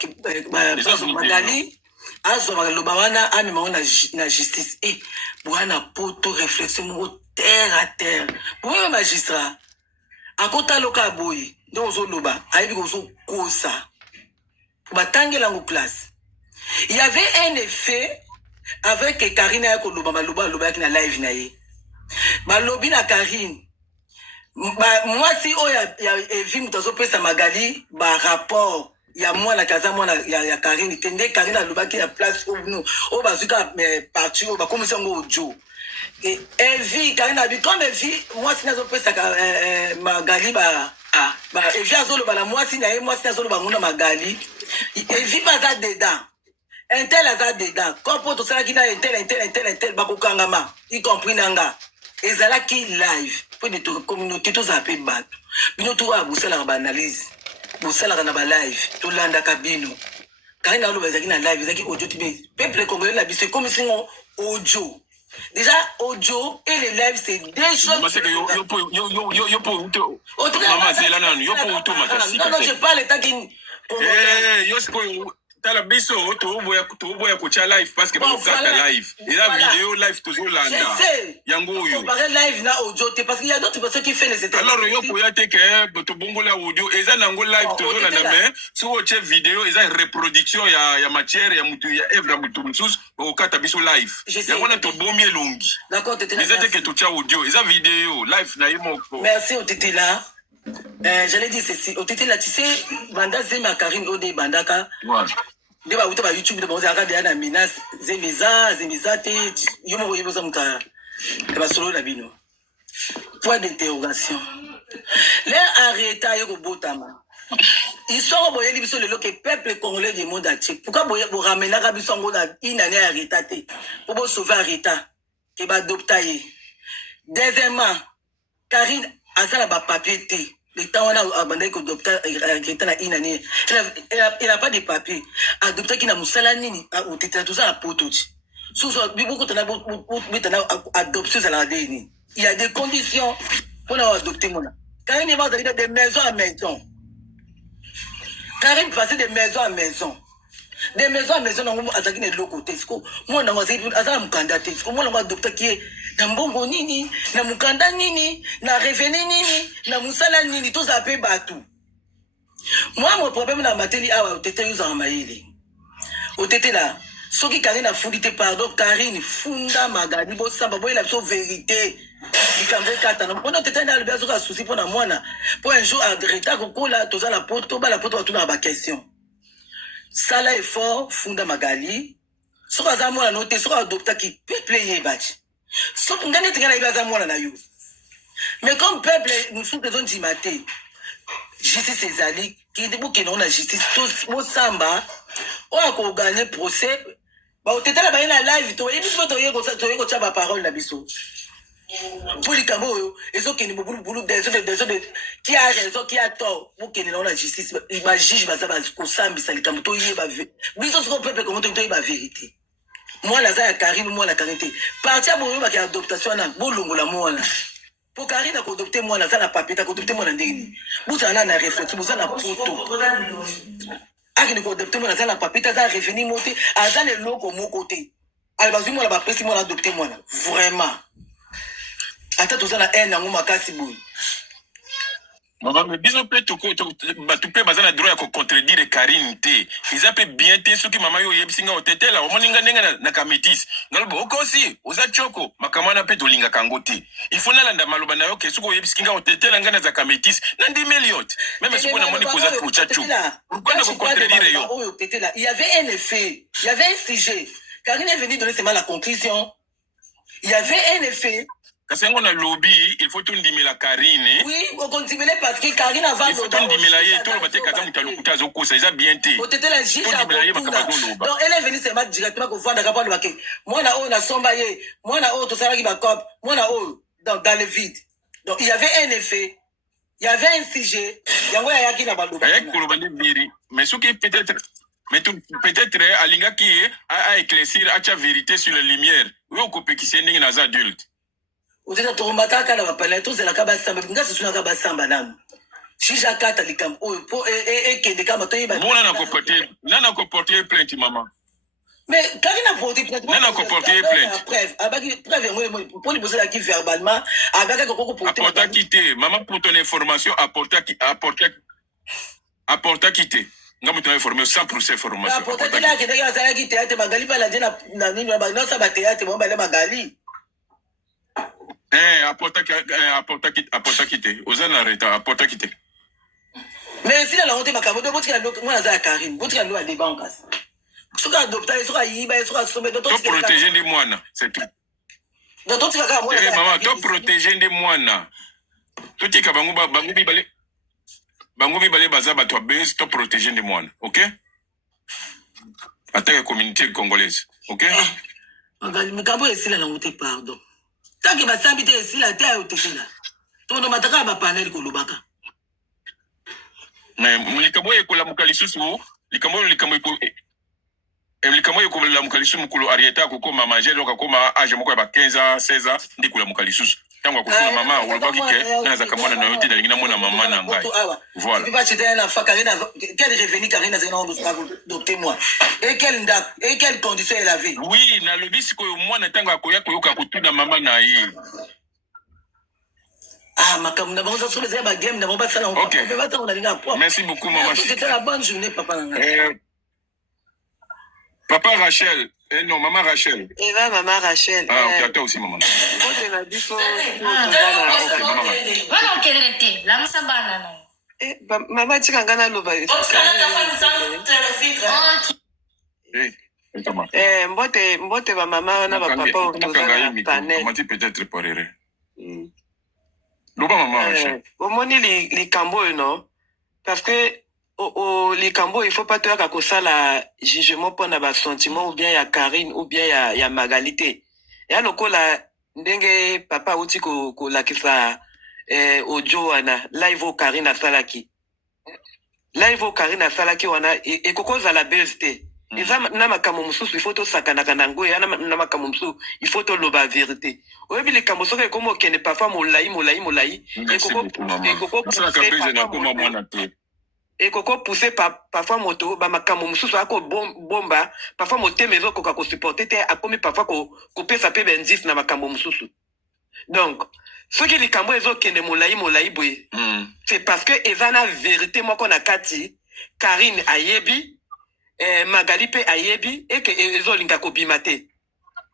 Magali azo ba lo ba wana ami ma na justice et bwana poto réflexion mo terre à terre. Pour un magistrat à kota loka boy donc zo loba aibi ko zo kosa ba tangela ngo place. Il y avait un effet avec Karina ko loba loba ki na live na ye. Ba lobi na Karine moi si o ya evim tozo pesa Magali ba rapport ya moi na kaza moi ya Karine tende Karine alobaki na place nous o bazuka parti o ba komisa ngo audio et evi Karine abi comme evi moi si nazo pesa Magali ba evi azolo ba la moi si nazolo ba ngona Magali evi baza dedans intel aza dedans comme to sala kina intel ba kokangama y compris nanga ezalaki live pour de communauté to zape bato bino to abusala ba analyse busala na ba live to landa kabino quand na lo bazaki na live ezaki audio tibe peuple congolais la biso comme si audio déjà audio et les lives c'est deux choses parce que yo maman zela nanu yo po uto makasi non je parle tant qu'il yo siko tala biso to boya ko cha live parce que ba kaka live et la vidéo live toujours landa yango yo parler live na audio parce qu'il y a d'autres personnes qui font les états alors yo ko ya te que to bongola audio eza nango live toujours landa mais sur autre vidéo eza reproduction ya matière ya mutu ya evra mutu msus o kata biso live yango na to bomie longi d'accord tete mais eza que to cha audio eza vidéo live na yimo merci otete là j'allais dire ceci otete là tu sais banda zema Karine ode bandaka de ba uta ba YouTube de bonza ka na menace zemiza te yo mo boza muta ba solo na bino point d'interrogation les arrêta yo botama Histoire boye libiso lelo que peuple congolais du monde entier. Pourquoi vous ramenez la biso ngona une année à rétaté pour vous sauver à rétat que ba adopter. Deuxièmement, Karine azala ba papier té. Le temps on a abandonné que docteur réta na une année. Il n'a pas de papier. Adopter qui na musala nini au tété tout ça la potochi. Sous beaucoup de adoption à la déni. Il y a des conditions pour adopter mon. Karine va d'aller de maison à maison. Karine passait de maison à maison. De maison à maison, on a dit de l'autre côté. Moi, on a dit que ça me candidaté. Moi, on a adopté qui est dans Bongo Nini, dans Mukanda Nini, dans Revenu Nini, dans Moussala Nini, tout ça peut battre. Moi, mon problème, dans ma télé, au tété, nous en maïli. Au tété là, ceux qui Karine a foulé, pardon, Karine, Funda Magadi, Bossa, Boy, la vérité. On a été dans le besoin de souci pour moi. Pour un jour, à retard, là, tout ça, la poto, va tout dans ma question. Ça là est fort, Funda Magali. Ce qu'on a moi noté, ce qu'on a adopté qui peut payer, batch. Ce qu'on a dit, c'est moi na you. Mais comme peuple, nous sommes besoin d'y mater. Justice Césali, qui est debout qui non la justice, tous, mon samba, on a gagné procès. Bah, au tété là, bah, il y a live, toi, il faut que tu ma parole, la biso. Pour les Camerounais, ils ont qui a raison, qui a tort, pour qu'il y ait la justice, il va juger, il va savoir qu'on s'ambi, ça les Camerounais, il va voir. Mais ils ont peuple comment tu dis la vérité. Moi, la Zaya Karine, moi, la Karine. Partir à mon qui a adoptation, bon, la moi, là. Pour Karine, a adopté moi, la Zaya papier, t'as adopté moi, la dernière. Vous en avez réflexion, vous en avez photo. Ah, qui nous adopté moi, la Zaya papier, t'as revenu monter, à Zaya le logo, mon côté. Alors, vas-y, moi, la papier, si moi, adopté moi, là. Vraiment. Attends, tout ça, la haine, on m'a cassé, boy. Mais bisous, peut-être que bazana droit à contredire Karine T. Ils appellent bien T, ceux qui maman yo yebsinga au tete là, au moninga nenga na kametis. Ngalbo okosi, oza choko, makamana pe tolinga kangote. Il faut nalanda maloba na yo ke suko yebsinga au tete là ngana za kametis. Nandi Meliot. Même si on a moni koza pour chachu. Pourquoi ne contredire yo? Il y avait un effet, il y avait un sujet. Karine est venue donner seulement la conclusion. Il y avait un effet. Quand on a lobby, il faut tout ndimer la Karine. Oui, on continue parce que Karine a vendu. Il faut tout ndimer la yé, tout le matin quand on t'a l'okuta zoko, ça a bien été. Donc elle est venue se mettre directement pour voir d'accord le baquet. Moi na on a sombaye, moi na tout ça qui va cop, moi na dans le vide. Donc il y avait un effet, il y avait un sujet, il y a qui n'a pas le baquet. Mais ce qui peut-être Alinga qui a éclaircir à la vérité sur la lumière. Oui, on peut qui s'est né dans adulte. Vous êtes au matin quand on va parler tous de la cabasamba, mais c'est une cabasamba là. Si j'accate les camps, et que les camps ont moi n'a comporté plainte maman. Mais quand il a porté plainte, n'a comporté plainte. Preuve, pour lui poser la qui verbalement, avec un coco pour apporter quitter, maman pour ton information, apporter quitter. Nga mutu informé 100% formation. Apporter là que d'ailleurs ça qui théâtre Magali pas la dina na nini na ça ba théâtre bon ba Magali. Apporter quitter. Ozana reta apporter quitter. Mais si la honte makabo de botika moi na za Karine, botika ndo débat en casse. Soka adopter, soka yiba, soka sommer d'autres. To protéger des moines, c'est tout. D'autres tu vas moi. Maman, to protéger des moines. To tika bangu bibale. Bango bibale baza bato base to protéger des moines, OK? Attaque la communauté congolaise, OK? Makabo esi la honte pardon. Tant que ma sambité est ici, la terre est là. Ton nom m'attaque à ma panel Kolobaka. Mais Likamo est la Mukalisus, Likamo la Mukalisus, Mukulu Arieta, Koko, Mama, J'ai donc comme âge Moko 15 ans, 16 ans, Nikula Mukalisus. Tant que maman, ou le bac qui est, dans un camon, on a été dans le maman Nangai. Voilà. Tu vas chez un fa Karine, quel revenu Karine a adopté moi. Et quelle date, et quelles conditions elle avait. Oui, na le bis que moi n'attends koya koyoka kutuna mama na yi. Ah, ma comme d'abord ça sur les game d'abord pas ça là. OK. Merci beaucoup maman. C'était la bonne journée papa. Papa Rachel, non maman Rachel. Eva maman Rachel. Ah, OK, toi aussi maman. On a dit faut OK maman. Wana kelete, la msabana na. Maman tika ngana loba. Mbote ba mama na ba papa autoza panel. Mati peut-être parler. Loba maman Rachel. Omoni likambo no. parce que likambo il faut pas toyaka kosala jugement mpona basentiment ou bien ya Karine ou bien ya Magali te ya lokola ndenge papa auti kolakisa audio wana live o Karine asalaki wana ekokozala base te eza na makambo mosusu il faut tosakanaka na yango eya na makambo mosusu il faut toloba vérité oyebi likambo soki ekoma okende parfois molai ekokopousse parfois moto bamakambo mosusu akobomba parfois motema ezokoka kosupporte te akomi parfois kopesa mpe bendisi na makambo mosusu donc soki likambo ezokende molai boye c'est parce que eza na vérité moko na kati Karine ayebi Magali mpe ayebi eke ezolinga kobima te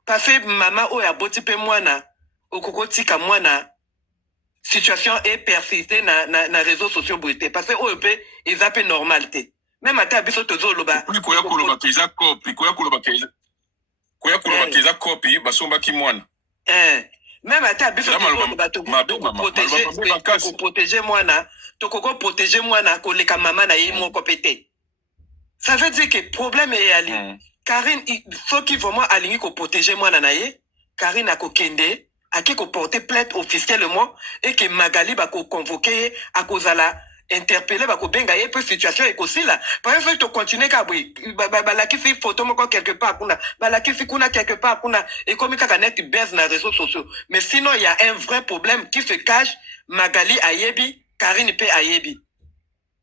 parce que mama oyo aboti mpe mwana okokotika mwana situation est persistée na réseaux sociaux boye te parce que oyo mpe eza mpe normal te même ata biso tozoloba koya koloba keza kopi basombaki mwana même ata biso tokoprotéger mwana tokokoprotéger mwana koleka mama na ye moko pe te. Ça veut dire que problème est ali. Karine, ceux qui vraiment aligné pour protéger moi nanaye, Karine a kokende, a qui porter plainte officiellement et que Magali va convoquer à cause de la interpeller va benga et peu situation est aussi là. Par exemple, tu continues qu'à oui, la qui fait photo moi quelque part kuna, la qui fait kuna quelque part kuna et comme quand net baisse dans les réseaux sociaux. Mais sinon il y a un vrai problème qui se cache. Magali ayebi, Karine pe ayebi.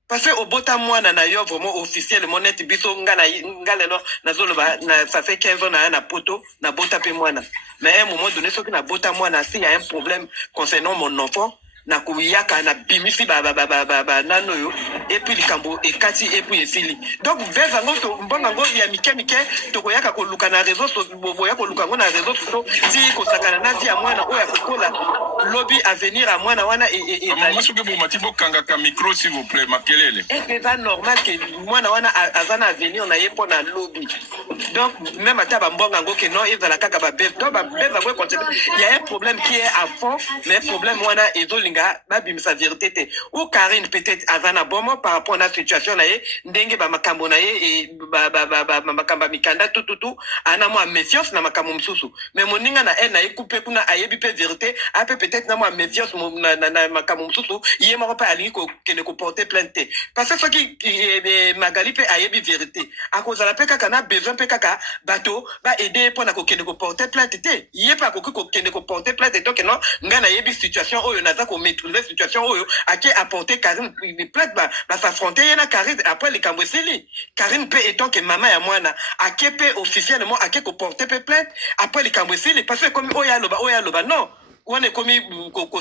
Parce que au bota mwana na yo vraiment officiellement net biso ngalelo nazoloba na ça fait 15 ans na poto na bota pe mwana. Mais à un moment donné ce qui na bota mwana s'il y a un problème concernant mon enfant na kuyaka na bimisi nano yo et puis likambo et kati et puis esili. Donc veza ngo to mbonga ngo ya mike to koyaka ko luka na réseau so boya ko luka ngo na réseau so ti ko sakana na ti ya mwana oya kokola lobby à venir à mwana wana et maman soki bo matibo kanga ka micro s'il vous plaît makelele. Est-ce que c'est normal que mwana wana azana à venir na yepo na lobby. Donc même ata ba mbonga ngo que non il va la kaka ba bête. Donc ba bête va continuer. Il y a un problème qui est à fond mais problème wana ezolinga babimisa vérité te. Ou Karine peut-être azana bomo par rapport à la situation na ye ndenge ba makambo na ye et makamba mikanda tout ana mo méfiance na makambo msusu. Mais moninga na elle na coupé kuna ayebi pe vérité a peut-être na mo méfiance na makambo msusu yé moko pa ali ko kene ko porter plainte parce que ce qui Magali pe ayebi vérité à cause la pe kaka na besoin pe kaka bateau ba aider pour na ko kene ko porter plainte te yé pa ko kene ko porter plainte donc non nga na yebi situation oyo naza ko maîtriser situation oyo a qui apporter Karine plainte ba s'affronter yana Karine après les kamboseli Karine pe étant que maman ya mwana a qui pe officiellement a qui ko porter plainte après les kamboseli parce que comme oya loba non on est commis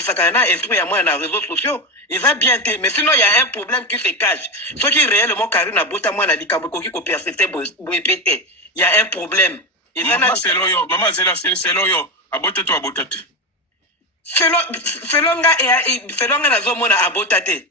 sakana esprit à moi dans les réseaux sociaux il va bien te mais sinon il y a un problème qui se cache ce qui réellement Karine a bota moi na likambo qui ko persister répéter il y a un problème maman c'est loyo abote to abotate selon nga nazomona abotate.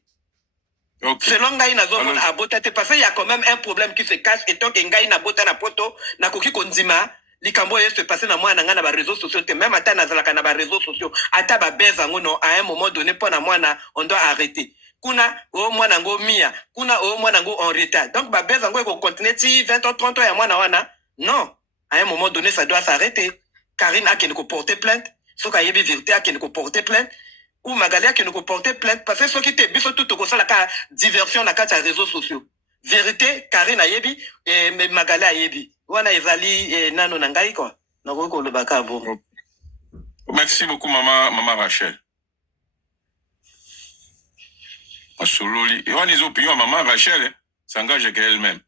Okay. Selon ngai nazomona abotate parce qu'il y a quand même un problème qui se cache et tant que ngai na bota na poto na koki konzima likambo ye se passer na moi na nga na ba réseaux sociaux même ata nazalaka na ba réseaux sociaux ata ba beza ngono à un moment donné pour na moi on doit arrêter. Kuna o mwana ngo mia kuna o mwana ngo en retard donc ba beza ngo ko continuer ti 20 ans 30 ans ya mwana wana non à un moment donné ça doit s'arrêter. Karine a qu'elle ko porter plainte so ka yebi vérité a qu'elle ko porter plainte ou Magali a qu'elle ko porter plainte parce que ce qui te biso tout ko sala ka diversion na kati ya réseaux sociaux vérité Karine a yebi et Magali a yebi wana ezali nano na ngai quoi na ko le baka bo. Merci beaucoup maman Rachel. Asololi et on les opinions maman Rachel s'engage qu'elle-même.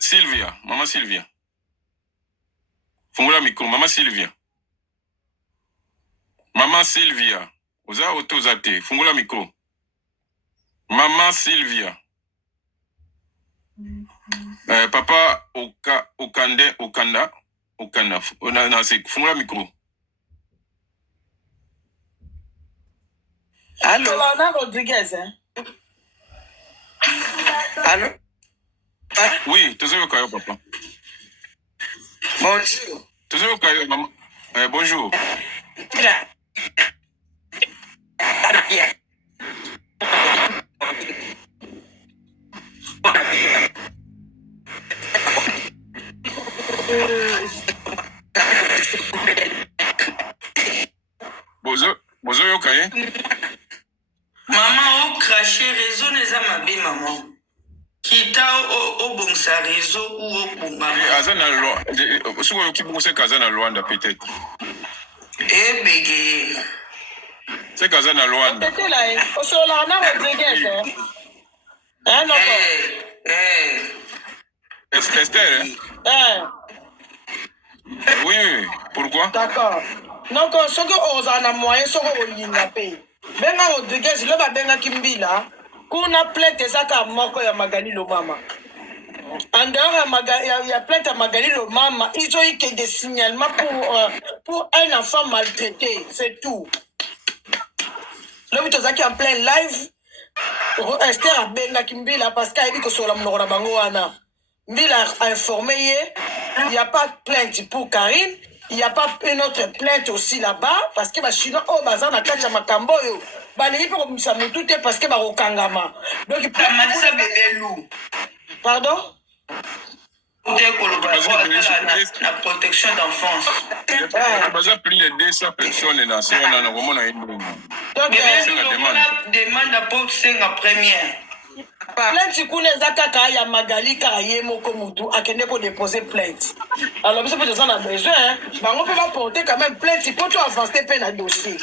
Sylvia, maman Sylvia. Fungula micro maman Sylvia. Maman Sylvia, oza otozate, fungula micro. Maman Sylvia. Papa Okanda, c'est fungula micro. Allô? Solana Rodriguez, hein? Allô? Oui, tu sais au caillou, papa. Bonjour. Tu sais au caillou, maman. Bonjour. Bozo yoka ye? Maman au craché réseau neza mabe maman. Kita au bon sa réseau ou au bon maman. Azana lo, suko yoki bunguse kazana Luanda peut-être. Eh bégé. C'est kazana Luanda. Tete là, au solar na Rodriguez. Hein non. Esther. Oui, pourquoi? D'accord. Donc ce que on a moyen ce que on y a payé. Benga Rodriguez le ba benga Kimbila. Kuna plainte zaka moko ya Magali lo mama. En dehors il y a plainte à Magali lo mama, ils ont eu que des signalements pour un enfant maltraité, c'est tout. Le but zaki en plein live. Esther a benga Kimbila parce qu'elle dit que sur la mnora bango wana. Mbila a informé, il n'y a pas de plainte pour Karine, il n'y a pas une autre plainte aussi là-bas, parce que les Chinois, oh, bazar na kacha makambo yo. Bali pour comme ça me tout est parce que ba okangama. Donc il peut Malisa bébé loup. Pardon? La protection d'enfance. Baza plus de 200 personnes dans ce moment où on a une. Bébé loup demande pour 5 en première. Plainte kuna zaka ya Magali Karaye moko mutu akende pour déposer plainte. Alors ça peut être besoin, on peut pas porter quand même plainte pour tout avancer peine à dossier.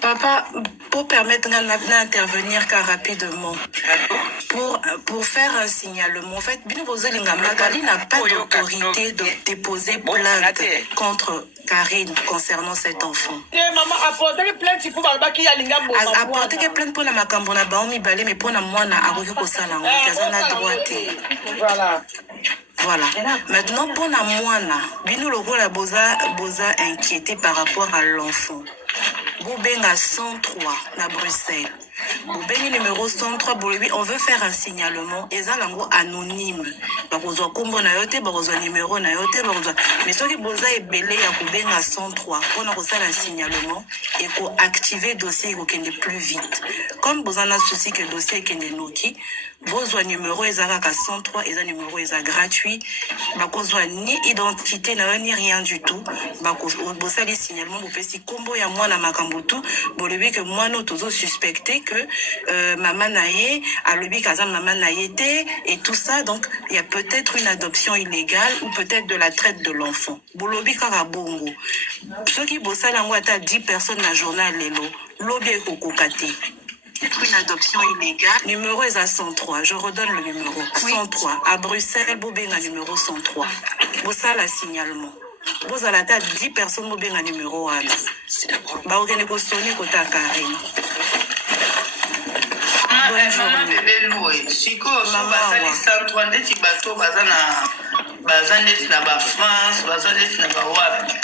Papa, pour permettre d'intervenir car rapidement, pour faire un signalement, en fait, Magali n'a pas d'autorité de déposer plainte contre Karine concernant cet enfant. Maman, apporter plainte pour Balbaki Yalinga. Apporter plainte pour la Makambona Baomi Balé, mais pour la moine à Royoko Salango, Kazana droite. Voilà. Voilà. Maintenant, pour la moine, Bino Logo la Boza inquiété par rapport à l'enfant. Boubenga 103 à Bruxelles. Boubenga numéro 103, on veut faire un signalement. Et ça, lango anonyme. Barozo kombo na yote, barozo numéro na yote, barozo. Mais ce qui boza est belé à Boubenga 103. On a reçu un signalement et pour activer le dossier qui est plus vite. Comme boza n'a souci que le dossier qui est noki, bozo numéro est à 103 et un numéro est gratuit. Bakozo ni identité ni rien du tout. Boza les signalements, vous pouvez combo ya moi na makambutu, vous le que moi nous tous suspecté que maman naïe a le kazam maman naïeté et tout ça, donc il y a peut-être une adoption illégale ou peut-être de la traite de l'enfant. Bolobi karabongo. Ceux qui bossent là, on a 10 personnes dans le journal lelo. Lobby kokokati. Une adoption illégale. Numéro est à 103. Je redonne le numéro. 103. À Bruxelles, Bobenga numéro 103. Bossa la signalement. Vous allez à 10 personnes Bobenga numéro 1. Bah, vous allez sonner côté Karine. Maman bébé loué. Siko, basali 103 ndeti bato bazana na ba France, bazana na ba wapi.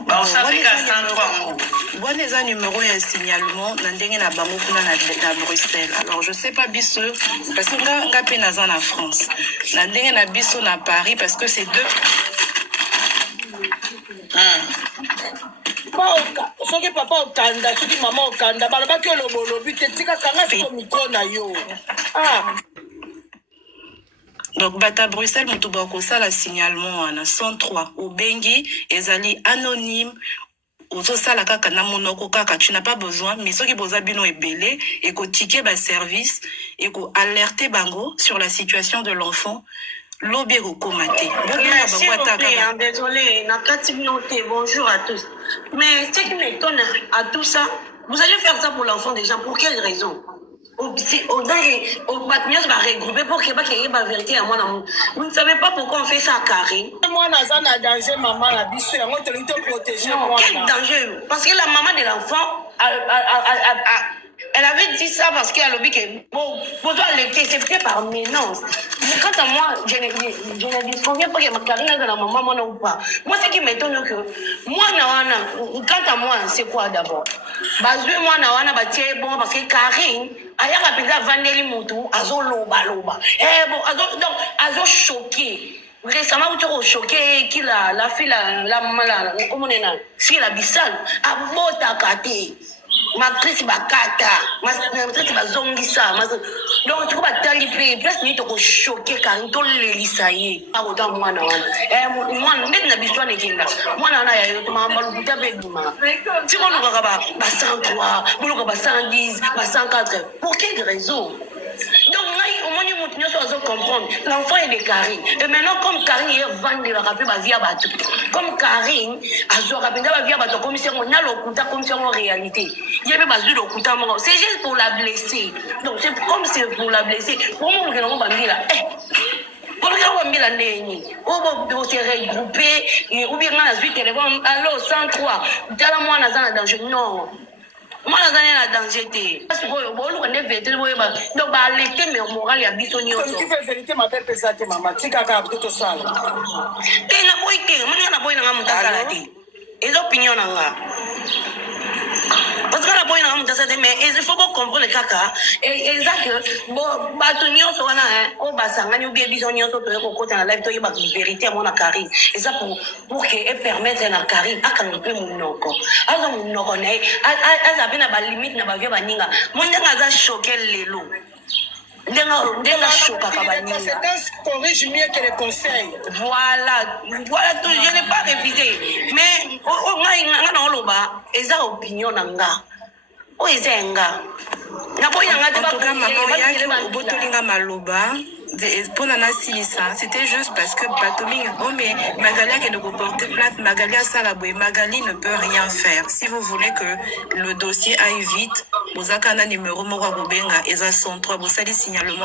Ba osabika 103 ngo. Bon, les un numéro et un signalement, n'andenge na bango kuna na Bruxelles. Alors je sais pas biso parce que nga pe na en France. N'andenge na biso na Paris parce que c'est deux. Soki papa okanda, soki maman okanda, balobaki olobolobi te tika kanga siko micro na yo. Ah. Donc bata Bruxelles mutuba ko sala signalement na 103 au Bengi ezali anonyme. Osala kaka na monoko kaka, tu n'as pas besoin, mais ceux qui boza bino ebele et ko ticket ba service et ko alerter bango sur la situation de l'enfant. Lobby komate. Merci beaucoup, désolé, bonjour à tous. Mais ce qui m'étonne à tout ça, vous allez faire ça pour l'enfant des gens, pour quelle raison? On va regrouper pour qu'il y ait la vérité à moi. Vous ne savez pas pourquoi on fait ça à Karine. Moi, je suis danger, maman, la bise, on te protéger. Non, quel danger? Parce que la maman de l'enfant, elle avait dit ça parce qu'elle a dit que bon, pour toi, c'est fait par ménance. Mais quant à moi, je ne disconviens pas que ma carrière de la maman ou pas. Moi, ce qui m'étonne, que moi, quant à moi, c'est quoi d'abord? Moi, bon, parce que Karine, elle a appelé Vandeli Moutou, azo loba. Eh bon, donc, azo choqué. Récemment, vous êtes choqué qu'il la fille, la maman, comment on est là, si la bissale, a beau takate. matrice bakata matrice bazongisa donc tiko batali mpe place nini tokoshoke Karine tolelisa ye akota mwana wana ndeti na biso wana ekenda mwana wana yayo tomamalukuta mpe ebima tikolukaka ba 103 boluka ba 110 ba 104 pour quelle raison? Donc, au moins, nous devons comprendre. L'enfant est de Karine. Et maintenant, comme Karine est vendue, la rapide, via bateau. Comme Karine, a zo rapide, via bateau, comme si on a l'okuta, comme si on en réalité. Il y avait pas de l'okuta, c'est juste pour la blesser. Donc, c'est comme c'est pour la blesser. Pour moi, nous va dire là. Pour le on la neni. On s'est regroupé, ou bien on a suite téléphone. Allô, 103. Dans la mois, on a danger. Non. Moi la danger parce que bon on est vêtu donc ba l'été mais moral ya biso nyonso qui fait vérité ma tête pesate maman tika ka to sala et na boy ke mona na boy na mutasala ti et opinion na nga parce que la boy na mutasala mais il faut comprendre kaka et que bon ba to nyonso wana o basanga ni obi biso nyonso to ko kota na live to yeba vérité à mon Karine et ça pour que et permettre na Karine akanga pe munoko aza munoko na aza bina ba limite na ba vya baninga mundanga za choquer lelo ndenga choka ka baninga conséquences corrige mieux que les conseils voilà tout je n'ai pas révisé mais nga na oloba eza opinion na nga o ezenga na boy nga te ba en tout cas maman yaki obotolinga maloba pour Nana Silissa, c'était juste parce que Batomi, oh mais Magali a qu'elle ne peut porter plainte, Magali a ça la bouée, Magali ne peut rien faire. Si vous voulez que le dossier aille vite, vous avez un numéro, Mora Rubenga, et ça 103, vous savez signalement.